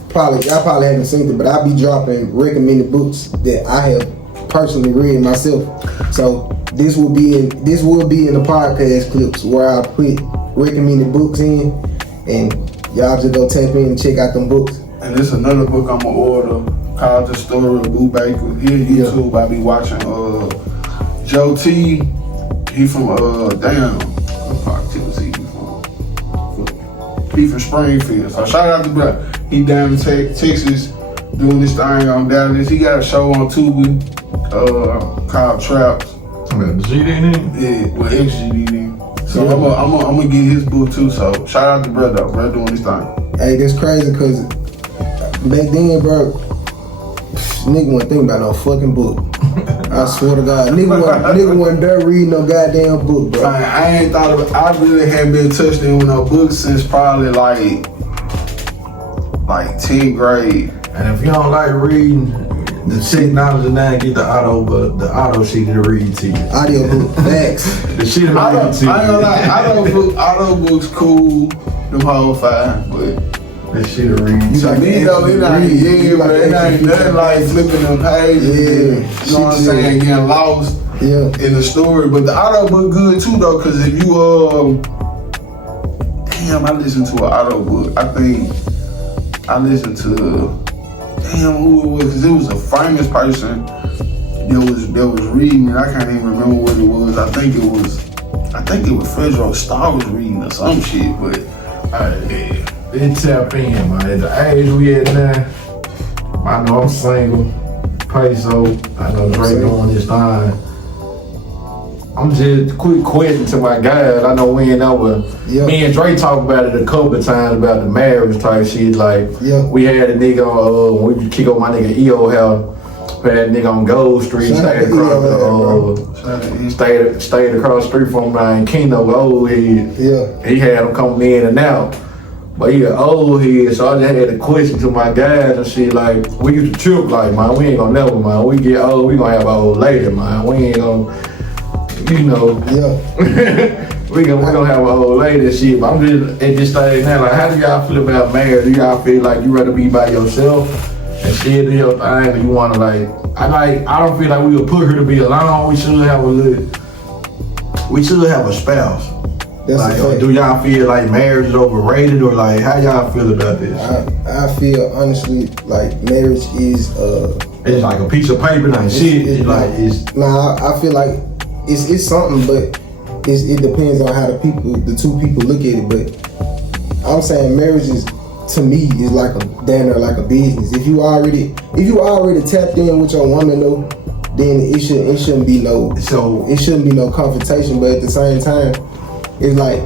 probably haven't seen it, but I be dropping recommended books that I have personally read myself. So this will be in the podcast clips where I put recommended books in, and y'all just go tap in and check out them books. And there's another book I'm gonna order called The Story of Boo Baker. Here YouTube, I be watching Joe T. He from what part of Tennessee he from Springfield. So shout out to bro. He down in Texas doing this thing on Dallas. He got a show on Tubi called Traps. The GD in it? Yeah, with XGD. So I'm gonna get his book too. So shout out to bro though. Bro doing this thing. Hey, that's crazy because back then, bro, nigga wasn't thinking about no fucking book. I swear to God, nigga wasn't there reading no goddamn book, bro. I ain't thought of it. I really haven't been touched in with no books since probably like 10th grade. And if you don't like reading, the technology now get the auto sheet to read to you. Audio book, facts. The shit to read to you. I don't like auto books cool, them whole fine, but that shit to read to to me though, it ain't nothing like flipping them pages. Yeah, you know what I'm saying? Getting lost in the story. But the auto book good too though, cause if you I listened to an auto book. I think I listened to who it was, cause it was a famous person that was reading, and I can't even remember what it was. I think it was Fredro Starr was reading or some shit, but it tap in, man. At the age we at now, I know I'm single, peso, I know Dre doing this thing. I'm just quick question to my guys. I know we ain't over. Me and Dre talked about it a couple of times about the marriage type shit. Like we had a nigga on, we kick up my nigga EO house. We had a nigga on Gold Street, stayed across the street from my in Keno, old head. He had them coming in and out. But he an old head, so I just had a question to my guys and shit. Like we used to trip, like man, we ain't gonna never, man. We get old, we gonna have our old lady, man. We ain't gonna. You know, we gonna have an old lady and shit, but I'm just at this stage now, like how do y'all feel about marriage? Do y'all feel like you rather be by yourself and still do your thing, or you wanna I don't feel like we would put her to be alone. We should have a spouse. That's do y'all feel like marriage is overrated, or like how y'all feel about this? I feel honestly like marriage is it's like a piece of paper, like shit. I feel like it's something, but it depends on how the two people look at it. But I'm saying marriage is to me is like a damn near like a business. If you already tapped in with your woman though, then it shouldn't be no confrontation. But at the same time, it's like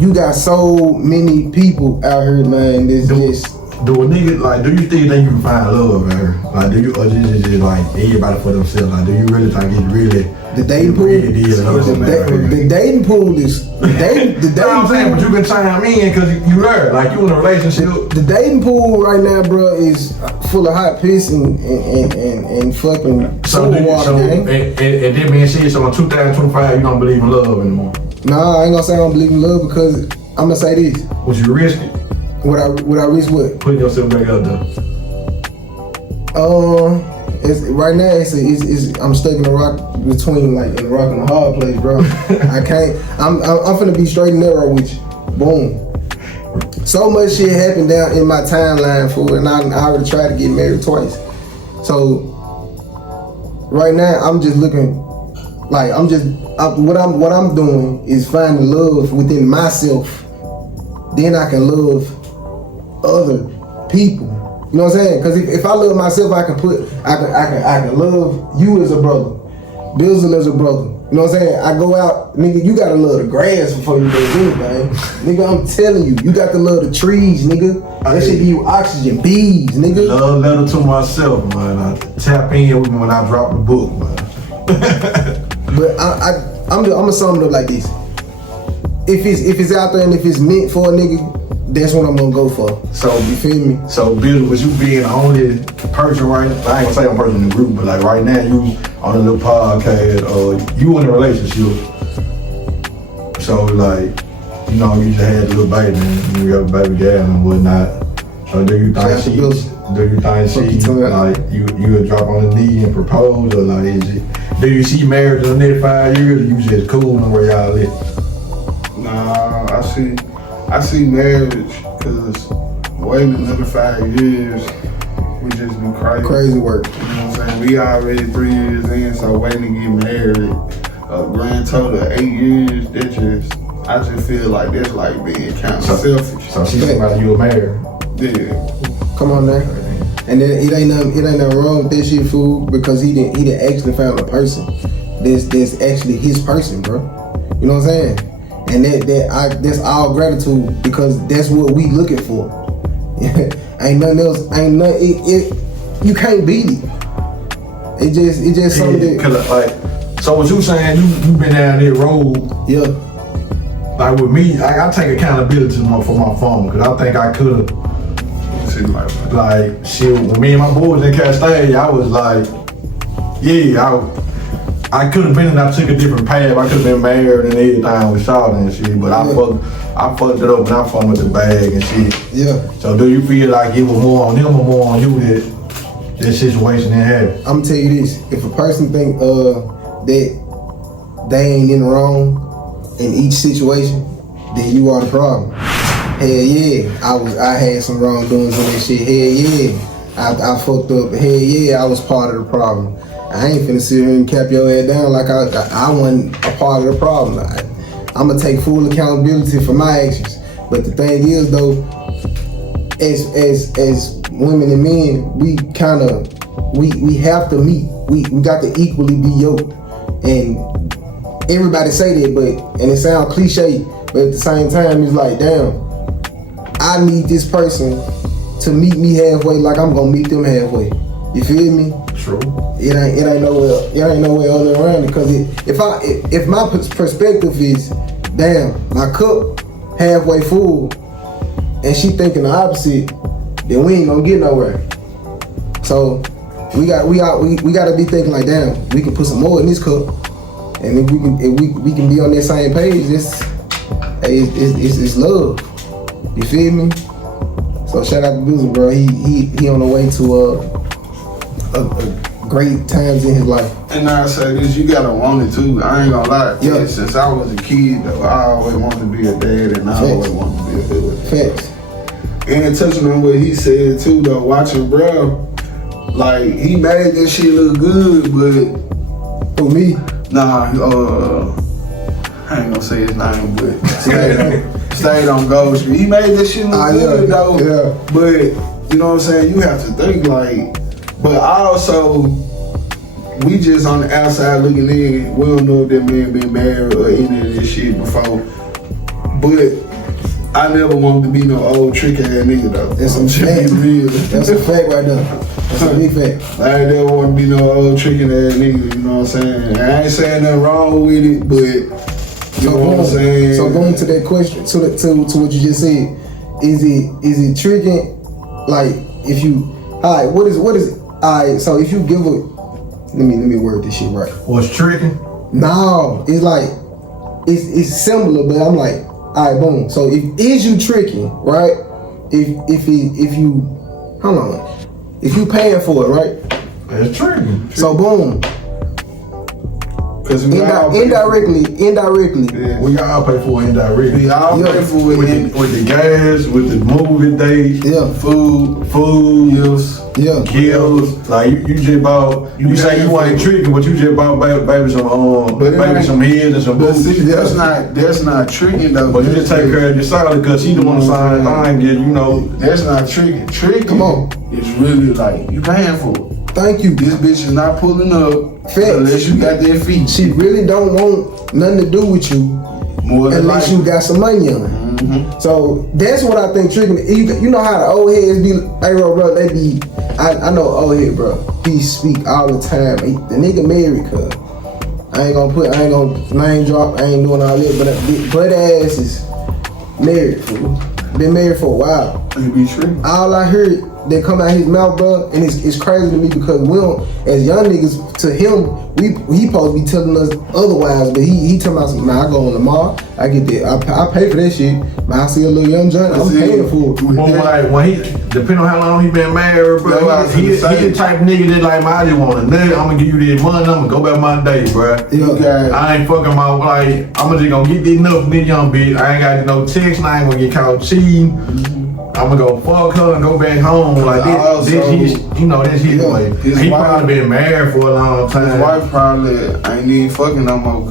you got so many people out here, man. This just. Do a nigga, like, do you think that you can find love in her? Like, do you, or is it just like everybody for themselves? Like, do you really think it's really the dating pool? The dating pool is the dating pool. But you can chime in because you learn, like you in a relationship. The dating pool right now, bro, is full of hot piss and fucking soda water. And then being said, so in 2025, you don't believe in love anymore. Nah, I ain't gonna say I don't believe in love because I'm gonna say this. Would you risk it? Would I risk what? Putting yourself back out there. Right now I'm stuck in a rock between like in a rock and a hard place, bro. I can't. I'm finna be straight and narrow with you. Boom. So much shit happened down in my timeline for, and I already tried to get married twice. So right now I'm just looking like what I'm doing is finding love within myself. Then I can love other people. You know what I'm saying? Because if I love myself, I can love you as a brother, Bizzle as a brother. You know what I'm saying? I go out, nigga, you gotta love the grass before you do anything. Nigga, I'm telling you, you got to love the trees, nigga. That shit give you oxygen, bees, nigga. Love letter to myself, man. I tap in with me when I drop the book, man. But I'm gonna sum it up like this. If it's out there and if it's meant for a nigga, that's what I'm gonna go for. So you feel me? So Bizzle, was you being the only person right? I ain't gonna say I'm person in the group, but like right now you on a little podcast or you in a relationship. So like, you know, you just had a little baby and you got a baby dad and whatnot. So do you think she like you would drop on the knee and propose, or like do you see marriage in the next 5 years, or you just cool on where y'all live? Nah, I see marriage because waiting another 5 years would just be crazy. Crazy work. You know what I'm saying? We already 3 years in, so waiting to get married, a grand total of 8 years, I just feel like that's like being kind of selfish. So she's about you were married. Yeah. Come on now. And then it ain't nothing wrong with that shit, fool, because he didn't actually found a person. That's actually his person, bro. You know what I'm saying? And that's all gratitude because that's what we looking for. Ain't nothing else. You can't beat it. It just something that. Like, so what you saying? You been down that road. Yeah. Like with me, I take accountability for my phone because I think I could have. Like shit, when me and my boys in Castaigne, I was like, yeah, I could have been and I took a different path. I could have been married and everything with Charlotte and shit, but I fucked it up and I fucked with the bag and shit. Yeah. So do you feel like it was more on them or more on you that situation that happened? I'm gonna tell you this: if a person think that they ain't in the wrong in each situation, then you are the problem. Hell yeah, I had some wrongdoings in that shit. Hell yeah, I fucked up. Hell yeah, I was part of the problem. I ain't finna sit here and cap your head down like I wasn't a part of the problem. I'm gonna take full accountability for my actions. But the thing is though, as women and men, we have to meet. We got to equally be yoked. And everybody say that, and it sounds cliche, but at the same time, it's like, damn, I need this person to meet me halfway like I'm gonna meet them halfway. You feel me? True. It ain't nowhere other around it. Because if my perspective is, damn, my cup halfway full, and she thinking the opposite, then we ain't gonna get nowhere. So we got to be thinking like, damn, we can put some more in this cup, and if we can be on that same page, it's love. You feel me? So shout out to Bizzle, bro. He on the way to a great times in his life. And I say this, you gotta want it too. I ain't gonna lie. Yeah. Since I was a kid, though, I always wanted to be a dad, and I always wanted to be a husband. Facts. And touching on what he said too, though, watching bro, like he made that shit look good, but for me, nah, I ain't gonna say his name, but stayed on Gold Street. He made that shit look good though. Yeah. But you know what I'm saying? You have to think like, but also we just on the outside looking in. We don't know if that man been married or any of this shit before. But I never wanted to be no old trick ass nigga though. That's some fact. That's a fact right there. That's a big fact. I ain't never want to be no old tricking ass nigga, you know what I'm saying? I ain't saying nothing wrong with it, but you know what I'm saying? So going to that question, to what you just said, is it tricking? Like if you, alright, what is alright? So if you give a, let me word this shit right. What's tricking? No, it's like it's similar, but I'm like, alright, boom. So is you tricking, right? If you, hold on, if you paying for it, right? It's tricking. So boom. Cause indirectly. Yeah. We all pay for it indirectly. We all pay for it with the gas, with the movie dates, food, gifts, gills. Like you just bought. You say you ain't tricking, but you just bought baby some heads and some boots. See, that's not tricking though. But you just take care of your salad because she don't want to sign line. Get That's not tricking. Tricking. Come on. It's really like you paying for it. Thank you. This bitch is not pulling up unless you got their feet. She really don't want nothing to do with you unless you got some money on her. Mm-hmm. So that's what I think tricking. You know how the old heads be, Aero, bro, they be, I know old head, bro. He speak all the time. The nigga married, cuz. I ain't gonna name drop, I ain't doing all that, but butt ass is married, fool. Been married for a while. You be tricking. All I heard that come out his mouth, bro, and it's crazy to me because we don't, as young niggas, to him, he supposed to be telling us otherwise, but he telling us, man, I go on the mall, I get that, I pay for that shit, man, I see a little young joint, I'm paying for it. Well, like, when depending on how long he been married, bro, he the type of nigga that like, man, I just want a nigga, I'm gonna give you this money, I'm gonna go back my day, bro. Yeah. I ain't fucking my, like, I'm just gonna get this enough from this young bitch, I ain't got no text, I ain't gonna get caught cheating. I'm gonna go fuck her and go back home. Like that's his way. He probably been married for a long time. His wife probably ain't even fucking no more.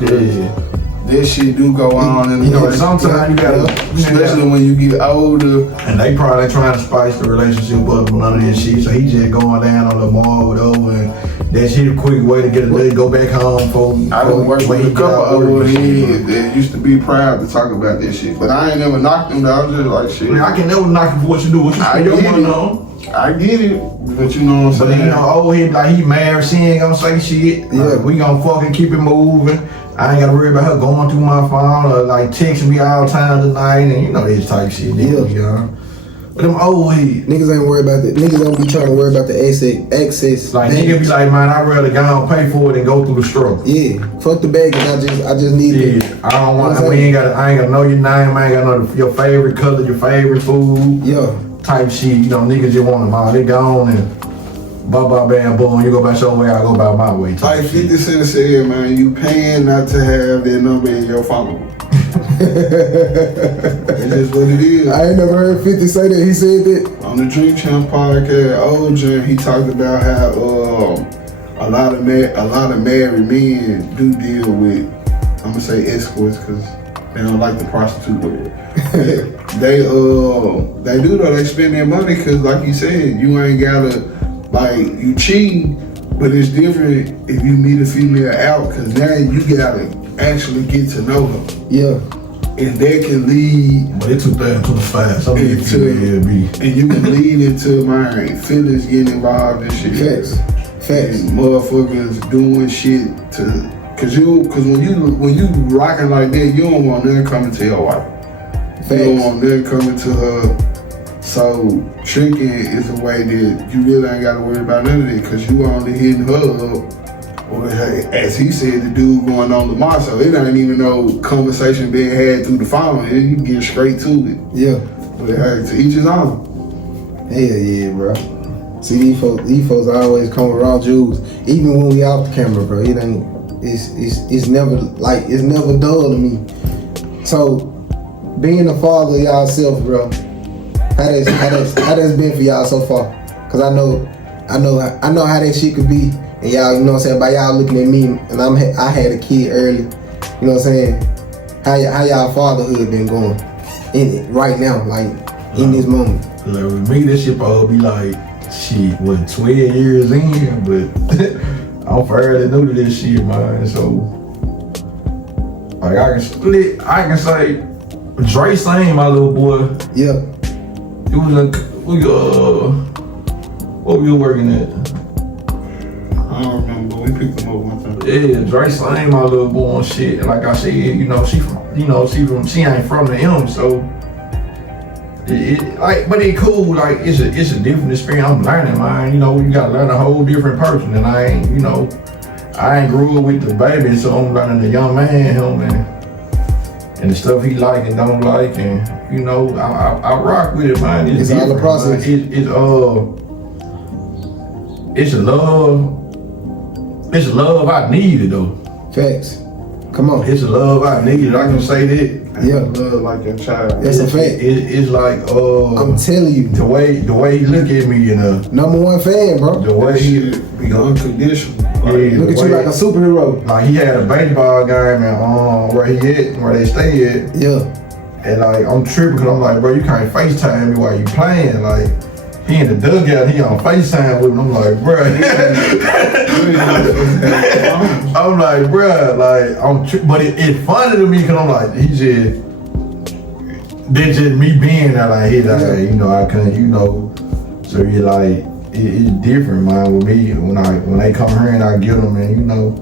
This shit do go on, and sometimes you gotta, especially when you get older. And they probably trying to spice the relationship up with none of that shit. So he just going down on the mall with over, and that shit a quick way to get a nigga go back home for. I done worked with a couple old heads that used to be proud to talk about that shit, but I ain't never knocked them. I was just like shit. I can never knock you for what you do. What you spend your money on. I get it, but you know what I'm saying. But you know, old head like he married, she ain't gonna say shit. Yeah, we gonna fucking keep it moving. I ain't gotta worry about her going through my phone or like texting me all the time tonight and you know this type shit. Yeah. But them old heads. Niggas ain't worried about that. Niggas don't be trying to worry about the access. Like niggas be like, man, I'd rather go and pay for it and go through the struggle. Yeah. Fuck the baggage. I just need it. I don't want. I ain't gotta know your name. I ain't gotta know your favorite color, your favorite food. Yeah. Type shit. You know, niggas just want them all. They gone and. Bam, boom, you go back your way, I go back my way. Like 50 Cent said, man, you paying not to have that number in your phone. It's just what it is. I ain't never heard 50 say that. He said that. On the Drink Champ podcast, old Jim, he talked about how a lot of married men do deal with, I'm gonna say escorts, because they don't like the prostitute word. They do though, they spend their money, because like you said, you ain't gotta, like, you cheat, but it's different if you meet a female out, because now you gotta actually get to know her. Yeah. And that can lead. But it's 2025, so and you can lead into my feelings getting involved in shit. Facts. And motherfuckers doing shit to, cause when you rocking like that, you don't want nothing coming to your wife. Facts. You don't want nothing coming to her. So tricking is a way that you really ain't gotta worry about none of that, cause you only hitting her up, or as he said, the dude going on Lamar, so it ain't even no conversation being had through the phone, and you get straight to it. Yeah. But hey, to each his own. Hell yeah, bro. See, these folks always come with raw jewels, even when we off the camera, bro. It ain't, it's never dull to me. So, being a father of y'allself, bro, how that's been for y'all so far? Cause I know how that shit could be, and y'all, you know what I'm saying, by y'all looking at me, and I had a kid early, you know what I'm saying? How y'all fatherhood been going? in it right now, like in this moment? Like with me, this shit probably be like, shit, what, 12 years in, but I'm fairly new to this shit, man. So, like I can say, Dre sang my little boy. Yeah. It was what we were working at? I don't remember, but we picked them up one time. Yeah, Dre sang my little boy and shit. And like I said, you know, she ain't from the M, so but it cool. Like it's a different experience. I'm learning, man. You know, you gotta learn a whole different person, and I ain't grew up with the baby, so I'm learning the young man, him, and the stuff he like and don't like, and you know, I rock with it, man. It's all the process. It's a love I needed though. Facts. Come on. It's a love I needed. I can say that. Yeah. Love like your child. That's a fact. It's like I'm telling you. the way he look at me, and #1 fan, bro. the way he Be unconditional. Look at you like a superhero. like he had a baseball game and where they stay at. Yeah. And like I'm tripping because I'm like, bro, you can't FaceTime me while you playing. Like he in the dugout, he on FaceTime with me. I'm like, bro. I'm like, bro, like but it's funny to me because I'm like, that's just me being there, like, hey, you know, I couldn't, you know. So you like, it's different, man, with me when they come here and I get them, and you know,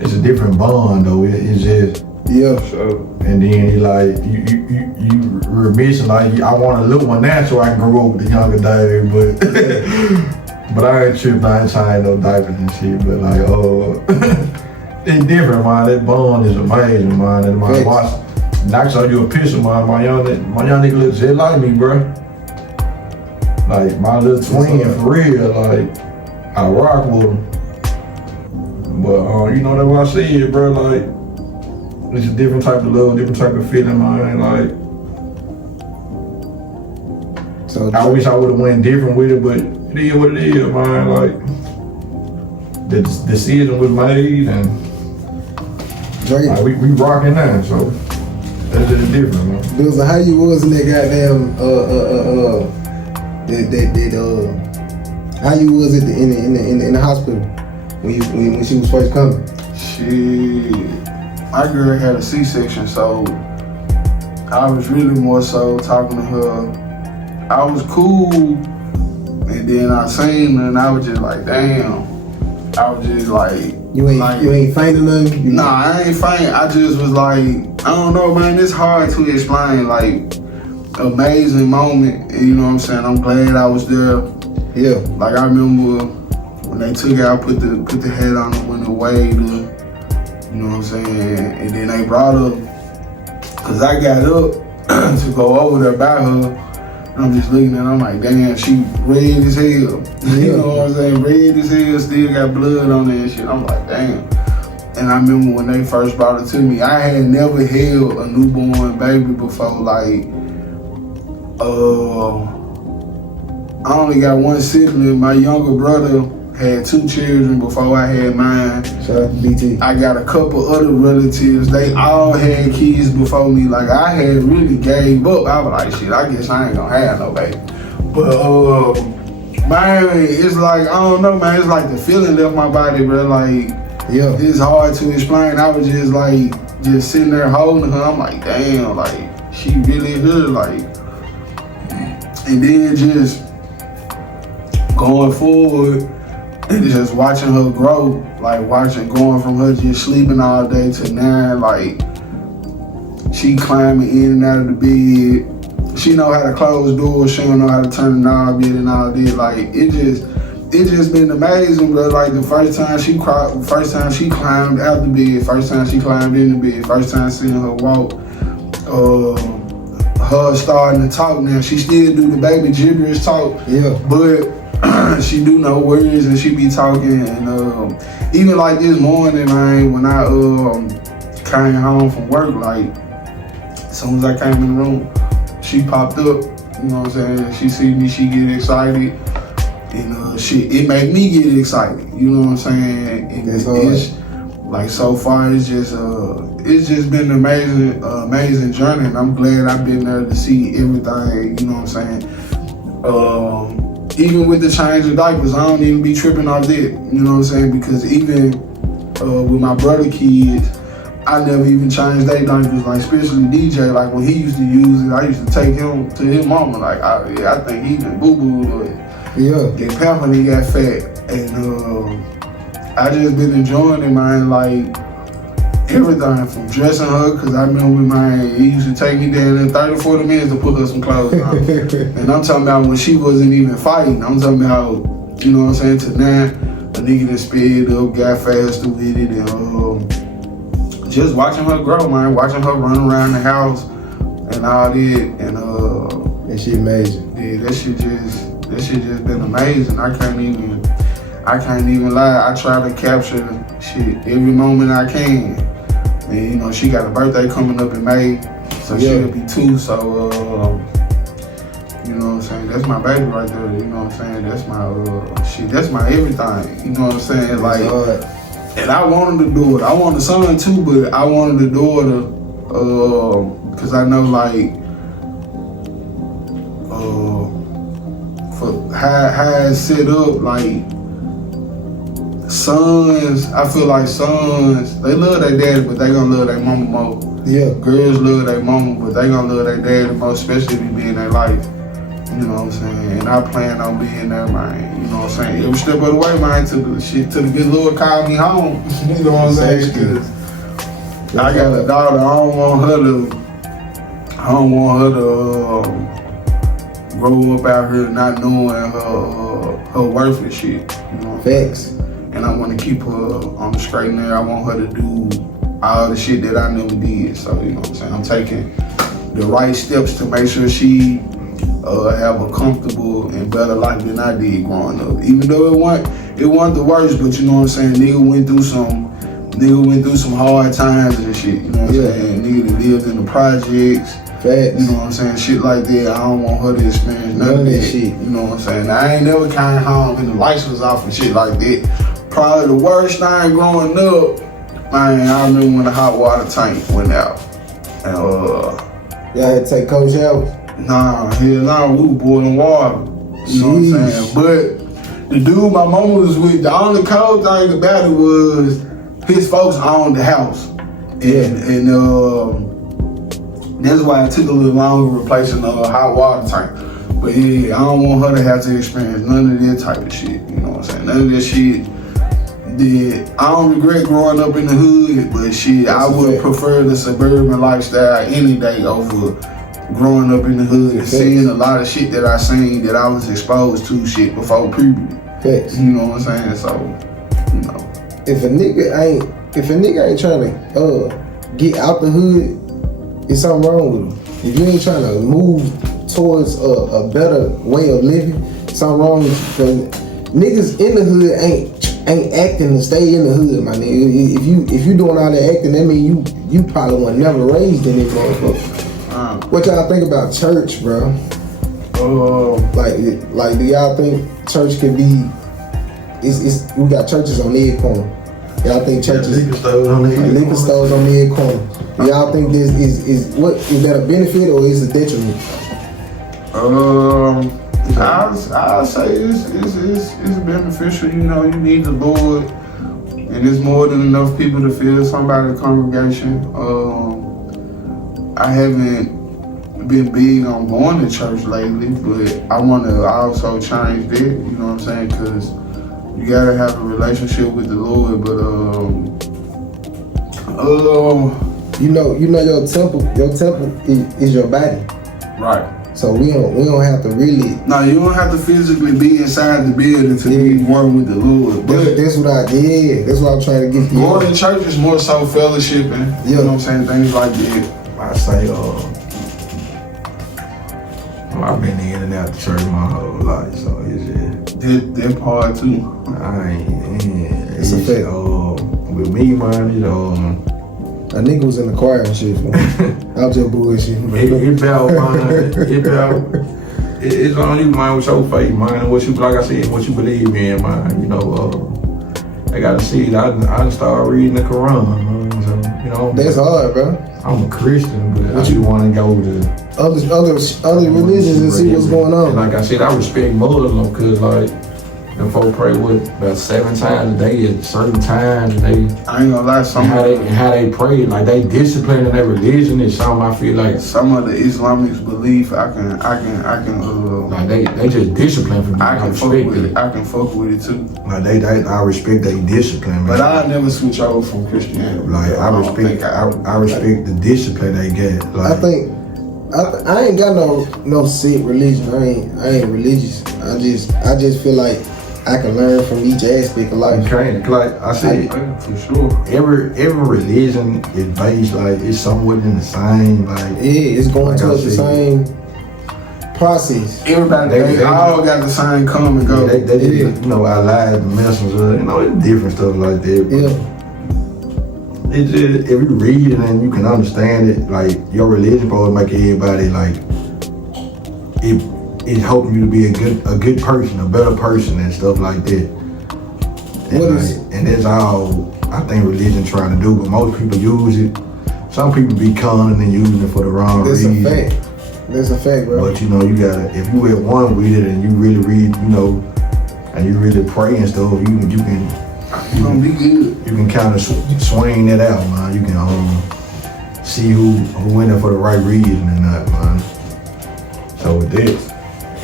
it's a different bond though. It's just. Yeah. Sure. And then he like, you remission, like, I want a little one now so I can grow up with the younger David, but I ain't tripped, I ain't tying no diapers and shit, but like, it's different, man. That bond is amazing, man. And my watch, and I show you a picture, man. My young nigga looks just like me, bro. Like, my little twin, for real, like, I rock with him. But, you know, that's what I said, bro, like, it's a different type of love, different type of feeling, man. Like, so I wish I would have went different with it, but it is what it is, man. Like, the decision was made, and like, we rocking now, so that's just different, man. Bizzle, how you was in that goddamn how you was in the hospital when she was first coming? My girl had a C-section, so I was really more so talking to her. I was cool, and then I seen her, and I was just like, damn. I was just like, you ain't fainting nothing? Nah, I ain't faint. I just was like, I don't know, man. It's hard to explain. Like, amazing moment. And you know what I'm saying? I'm glad I was there. Yeah. Like, I remember when they took it, I put the head on her when the waved her. You know what I'm saying? And then they brought her, cause I got up to go over there by her. And I'm just looking at her, I'm like, damn, she red as hell. You know what I'm saying? Red as hell, still got blood on her and shit. I'm like, damn. And I remember when they first brought her to me, I had never held a newborn baby before. Like, I only got one sibling. My younger brother had 2 children before I had mine. Shout out to BT. I got a couple other relatives. They all had kids before me. Like, I had really gave up. I was like, shit, I guess I ain't gonna have no baby. But, man, it's like, I don't know, man. It's like the feeling left my body, bro. Like, yeah, it's hard to explain. I was just like, just sitting there holding her. I'm like, damn, like, she really here, like. And then just going forward, and just watching her grow, like going from her just sleeping all day to now, like she climbing in and out of the bed. She know how to close doors, she don't know how to turn the knob yet and all that. Like it just been amazing, bro. Like the first time she climbed out the bed, first time she climbed in the bed, first time seeing her walk, her starting to talk now. She still do the baby gibberish talk, yeah, but she do know words and she be talking. And even like this morning, man, when I came home from work, like as soon as I came in the room, she popped up. You know what I'm saying? She see me, she get excited, and it make me get excited. You know what I'm saying? And it's like so far, it's just been an amazing journey, and I'm glad I've been there to see everything. You know what I'm saying? Even with the change of diapers, I don't even be tripping off that. You know what I'm saying? Because even with my brother kids, I never even changed their diapers. Like especially DJ, like when he used to use it, I used to take him to his mama. Like I think he been boo boo. Get pampered, he got fat, and I just been enjoying it, man. Like everything from dressing her, cause I remember, man, he used to take me down in 30, 40 minutes to put her some clothes on. And I'm talking about when she wasn't even fighting. I'm talking about, you know what I'm saying, to now, a nigga that sped up, got faster with it, and just watching her grow, man. Watching her run around the house and all that, and she amazing. Yeah, that shit just been amazing. I can't even lie. I try to capture shit every moment I can. And you know, she got a birthday coming up in May, so she'll be 2. So you know what I'm saying? That's my baby right there. You know what I'm saying? That's my shit. That's my everything. You know what I'm saying? Like, and I wanted a daughter. I want a son too, but I wanted a daughter because I know like for how it's set up, like. Sons, I feel like sons, they love their daddy, but they gonna love their mama more. Yeah. Girls love their mama, but they gonna love their daddy more, especially if you be in their life. You know what I'm saying? And I plan on being there, man. You know what I'm saying? Every step of the way, man, till the good Lord call me home. You know what I'm saying? Cause I got a daughter, I don't want her to grow up out here not knowing her worth and shit. You know? Facts. And I want to keep her on the straight and narrow. I want her to do all the shit that I never did. So, you know what I'm saying? I'm taking the right steps to make sure she have a comfortable and better life than I did growing up. Even though it wasn't the worst, but you know what I'm saying? Nigga went through some hard times and shit. You know what I'm saying? Nigga that lived in the projects. Facts. You know what I'm saying? Shit like that. I don't want her to experience none of that shit. You know what I'm saying? I ain't never came home and the lights was off and shit like that. Probably the worst thing growing up, man, I remember when the hot water tank went out. And y'all had to take cold showers? Nah, we were boiling water. You know what I'm saying? But the dude my mama was with, the only cold thing about it was his folks owned the house. And that's why it took a little longer replacing the hot water tank. But yeah, I don't want her to have to experience none of that type of shit. You know what I'm saying? None of that shit. I don't regret growing up in the hood, but shit, I would prefer the suburban lifestyle any day over growing up in the hood and seeing a lot of shit that I seen that I was exposed to shit before puberty. Facts. You know what I'm saying? So, you know. If a nigga ain't trying to get out the hood, it's something wrong with him. If you ain't trying to move towards a better way of living, something wrong with you. Because niggas in the hood ain't acting to stay in the hood, my nigga. If you doing all that acting, that mean you probably were never raised in this motherfucker. What y'all think about church, bro? Like do y'all think church could be? We got churches on every corner. Y'all think churches? Liquor stores on every corner. Do y'all think this is that a benefit or is it a detriment? I'll say it's beneficial. You know, you need the Lord, and it's more than enough people to fill somebody's congregation. I haven't been big on going to church lately, but I want to also change that. You know what I'm saying? Because you gotta have a relationship with the Lord. But you know your temple is your body. Right. So we don't have to really. No, you don't have to physically be inside the building to be one with the Lord. But that's what I'm trying to get you. Going to church is more so fellowshipping. You know what I'm saying? Things like that. I say, I've been in and out the church my whole life, so it's just that part too. It's a fact. With me, man, a nigga was in the choir and shit. I was just bullshitting. It's on you, man, with your faith, man. What you, like I said, what you believe in, man. You know, They gotta see it. I start reading the Quran. So, you know, that's hard, bro. I'm a Christian, but I just want to go to other religions and see what's going on. And like I said, I respect Muslims because like them folk pray about 7 times a day at certain times. I ain't gonna lie, how they pray, like they discipline in their religion is something I feel like some of the Islamics believe I can like they just discipline for me. I can fuck with it. I can fuck with it too. Like I respect they discipline, man. But I never switch over from Christianity. Like I respect the discipline they get. Like I ain't got no set religion. I ain't religious. I just feel like I can learn from each aspect of life. Like I said, for sure. Every religion is based like it's somewhat in the same like. Yeah, it's going towards the same process. Everybody they all got the same come and go. They you know, our lives, the messenger, you know, it's different stuff like that. Yeah. It's just if you read it and you can understand it, like your religion probably make everybody like it helping you to be a good person, a better person and stuff like that. And that's all I think religion trying to do, but most people use it. Some people be conning and using it for the wrong reason. That's a fact, bro. But you know, you gotta, if you at one with it and you really read, you know, and you really pray and stuff, you can be good. You can kind of swing that out, man. You can see who in there for the right reason or not, man. So with this,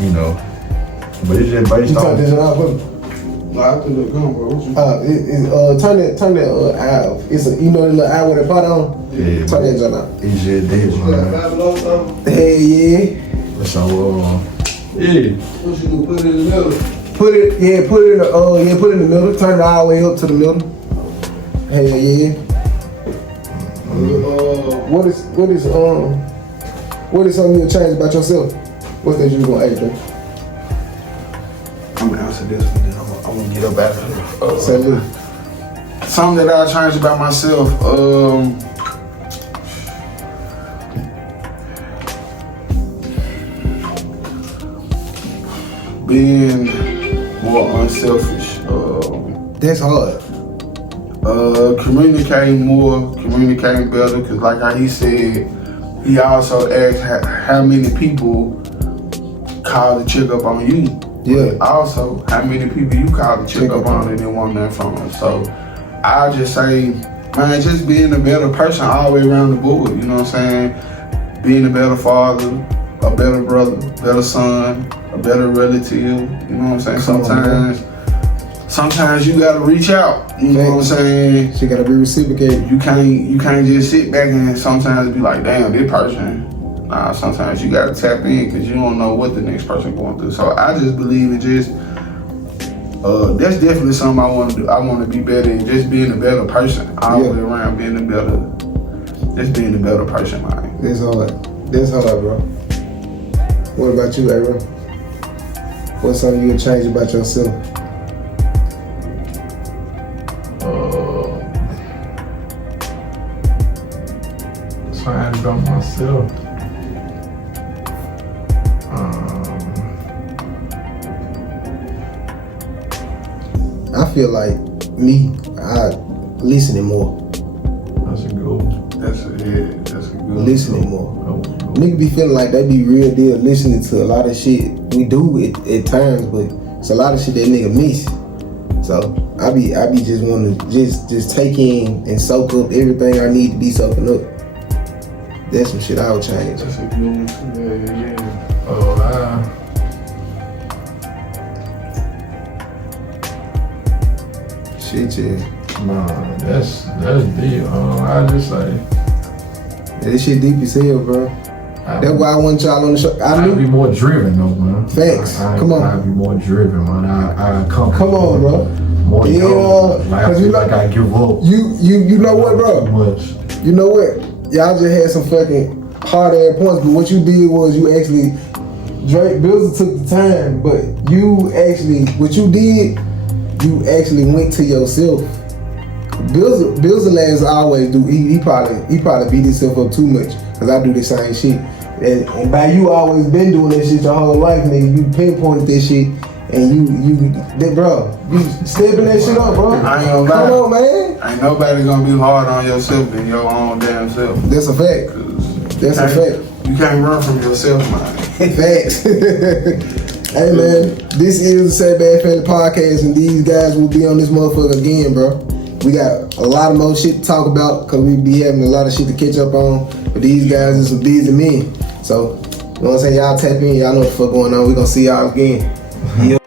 you know, but it's just based on. You turn this out for me? No, I think they're gone, bro. Turn that eye off. It's a, you know, the little eye with a pot on. Yeah. Turn that joint out. It's just that, man. Hey, yeah. So yeah. What you do? Put it in the middle. Put it in the middle. Turn it all the way up to the middle. Hell yeah. What is something you'll change about yourself? What's that you gonna ask, man? I'm gonna answer this one, then I'm gonna get up after this. Salute. Something that I changed about myself. Being more unselfish. That's hard. Communicating better, because like how he said, he also asked how many people call to check up on you. Yeah. But also, how many people you call to check up on and then want that from us. So I'll just say, man, just being a better person all the way around the board, you know what I'm saying? Being a better father, a better brother, better son, a better relative, you know what I'm saying? Sometimes you gotta reach out, you know what I'm saying? She gotta be reciprocated. You can't just sit back and sometimes be like, damn, this person. Nah, sometimes you gotta tap in because you don't know what the next person going through. So I just believe in just, that's definitely something I want to do. I want to be better and just being a better person all the way around, being a better person, man. That's hard, bro. What about you, Aero? What's something you would change about yourself? Change about myself. I feel like I listening more. That's a good one. That's a good one. Listening more. Niggas be feeling like they be real deal listening to a lot of shit. We do at times, but it's a lot of shit that nigga miss. So I be just wanting to just take in and soak up everything I need to be soaking up. That's some shit I would change. That's a good one too. Yeah. Shit, yeah. Nah, that's deep. I just say. Yeah, this shit deep as hell, bro. That's why I want y'all on the show. I'd be more driven though, man. Facts. Come on. I'd be more driven, man. I come on, bro. More like I feel like I give up. You know what, bro? Too much. You know what? Y'all just had some fucking hard ass points, but what you did was you actually Bizzle took the time, but what you did, you actually went to yourself. Bizzle as always do. He probably beat himself up too much because I do the same shit. And by you always been doing that shit your whole life, nigga. You pinpointed this shit and bro, you stepping that shit up, bro. I ain't gonna lie. Come on, man. Ain't nobody gonna be hard on yourself than your own damn self. That's a fact. That's a fact. You can't run from yourself, man. Facts. Hey, man, this is the SackBag Family Podcast, and these guys will be on this motherfucker again, bro. We got a lot of more shit to talk about, because we be having a lot of shit to catch up on, but these guys are some busy men. So, you know what I'm saying? Y'all tap in, y'all know what the fuck going on. We gonna see y'all again.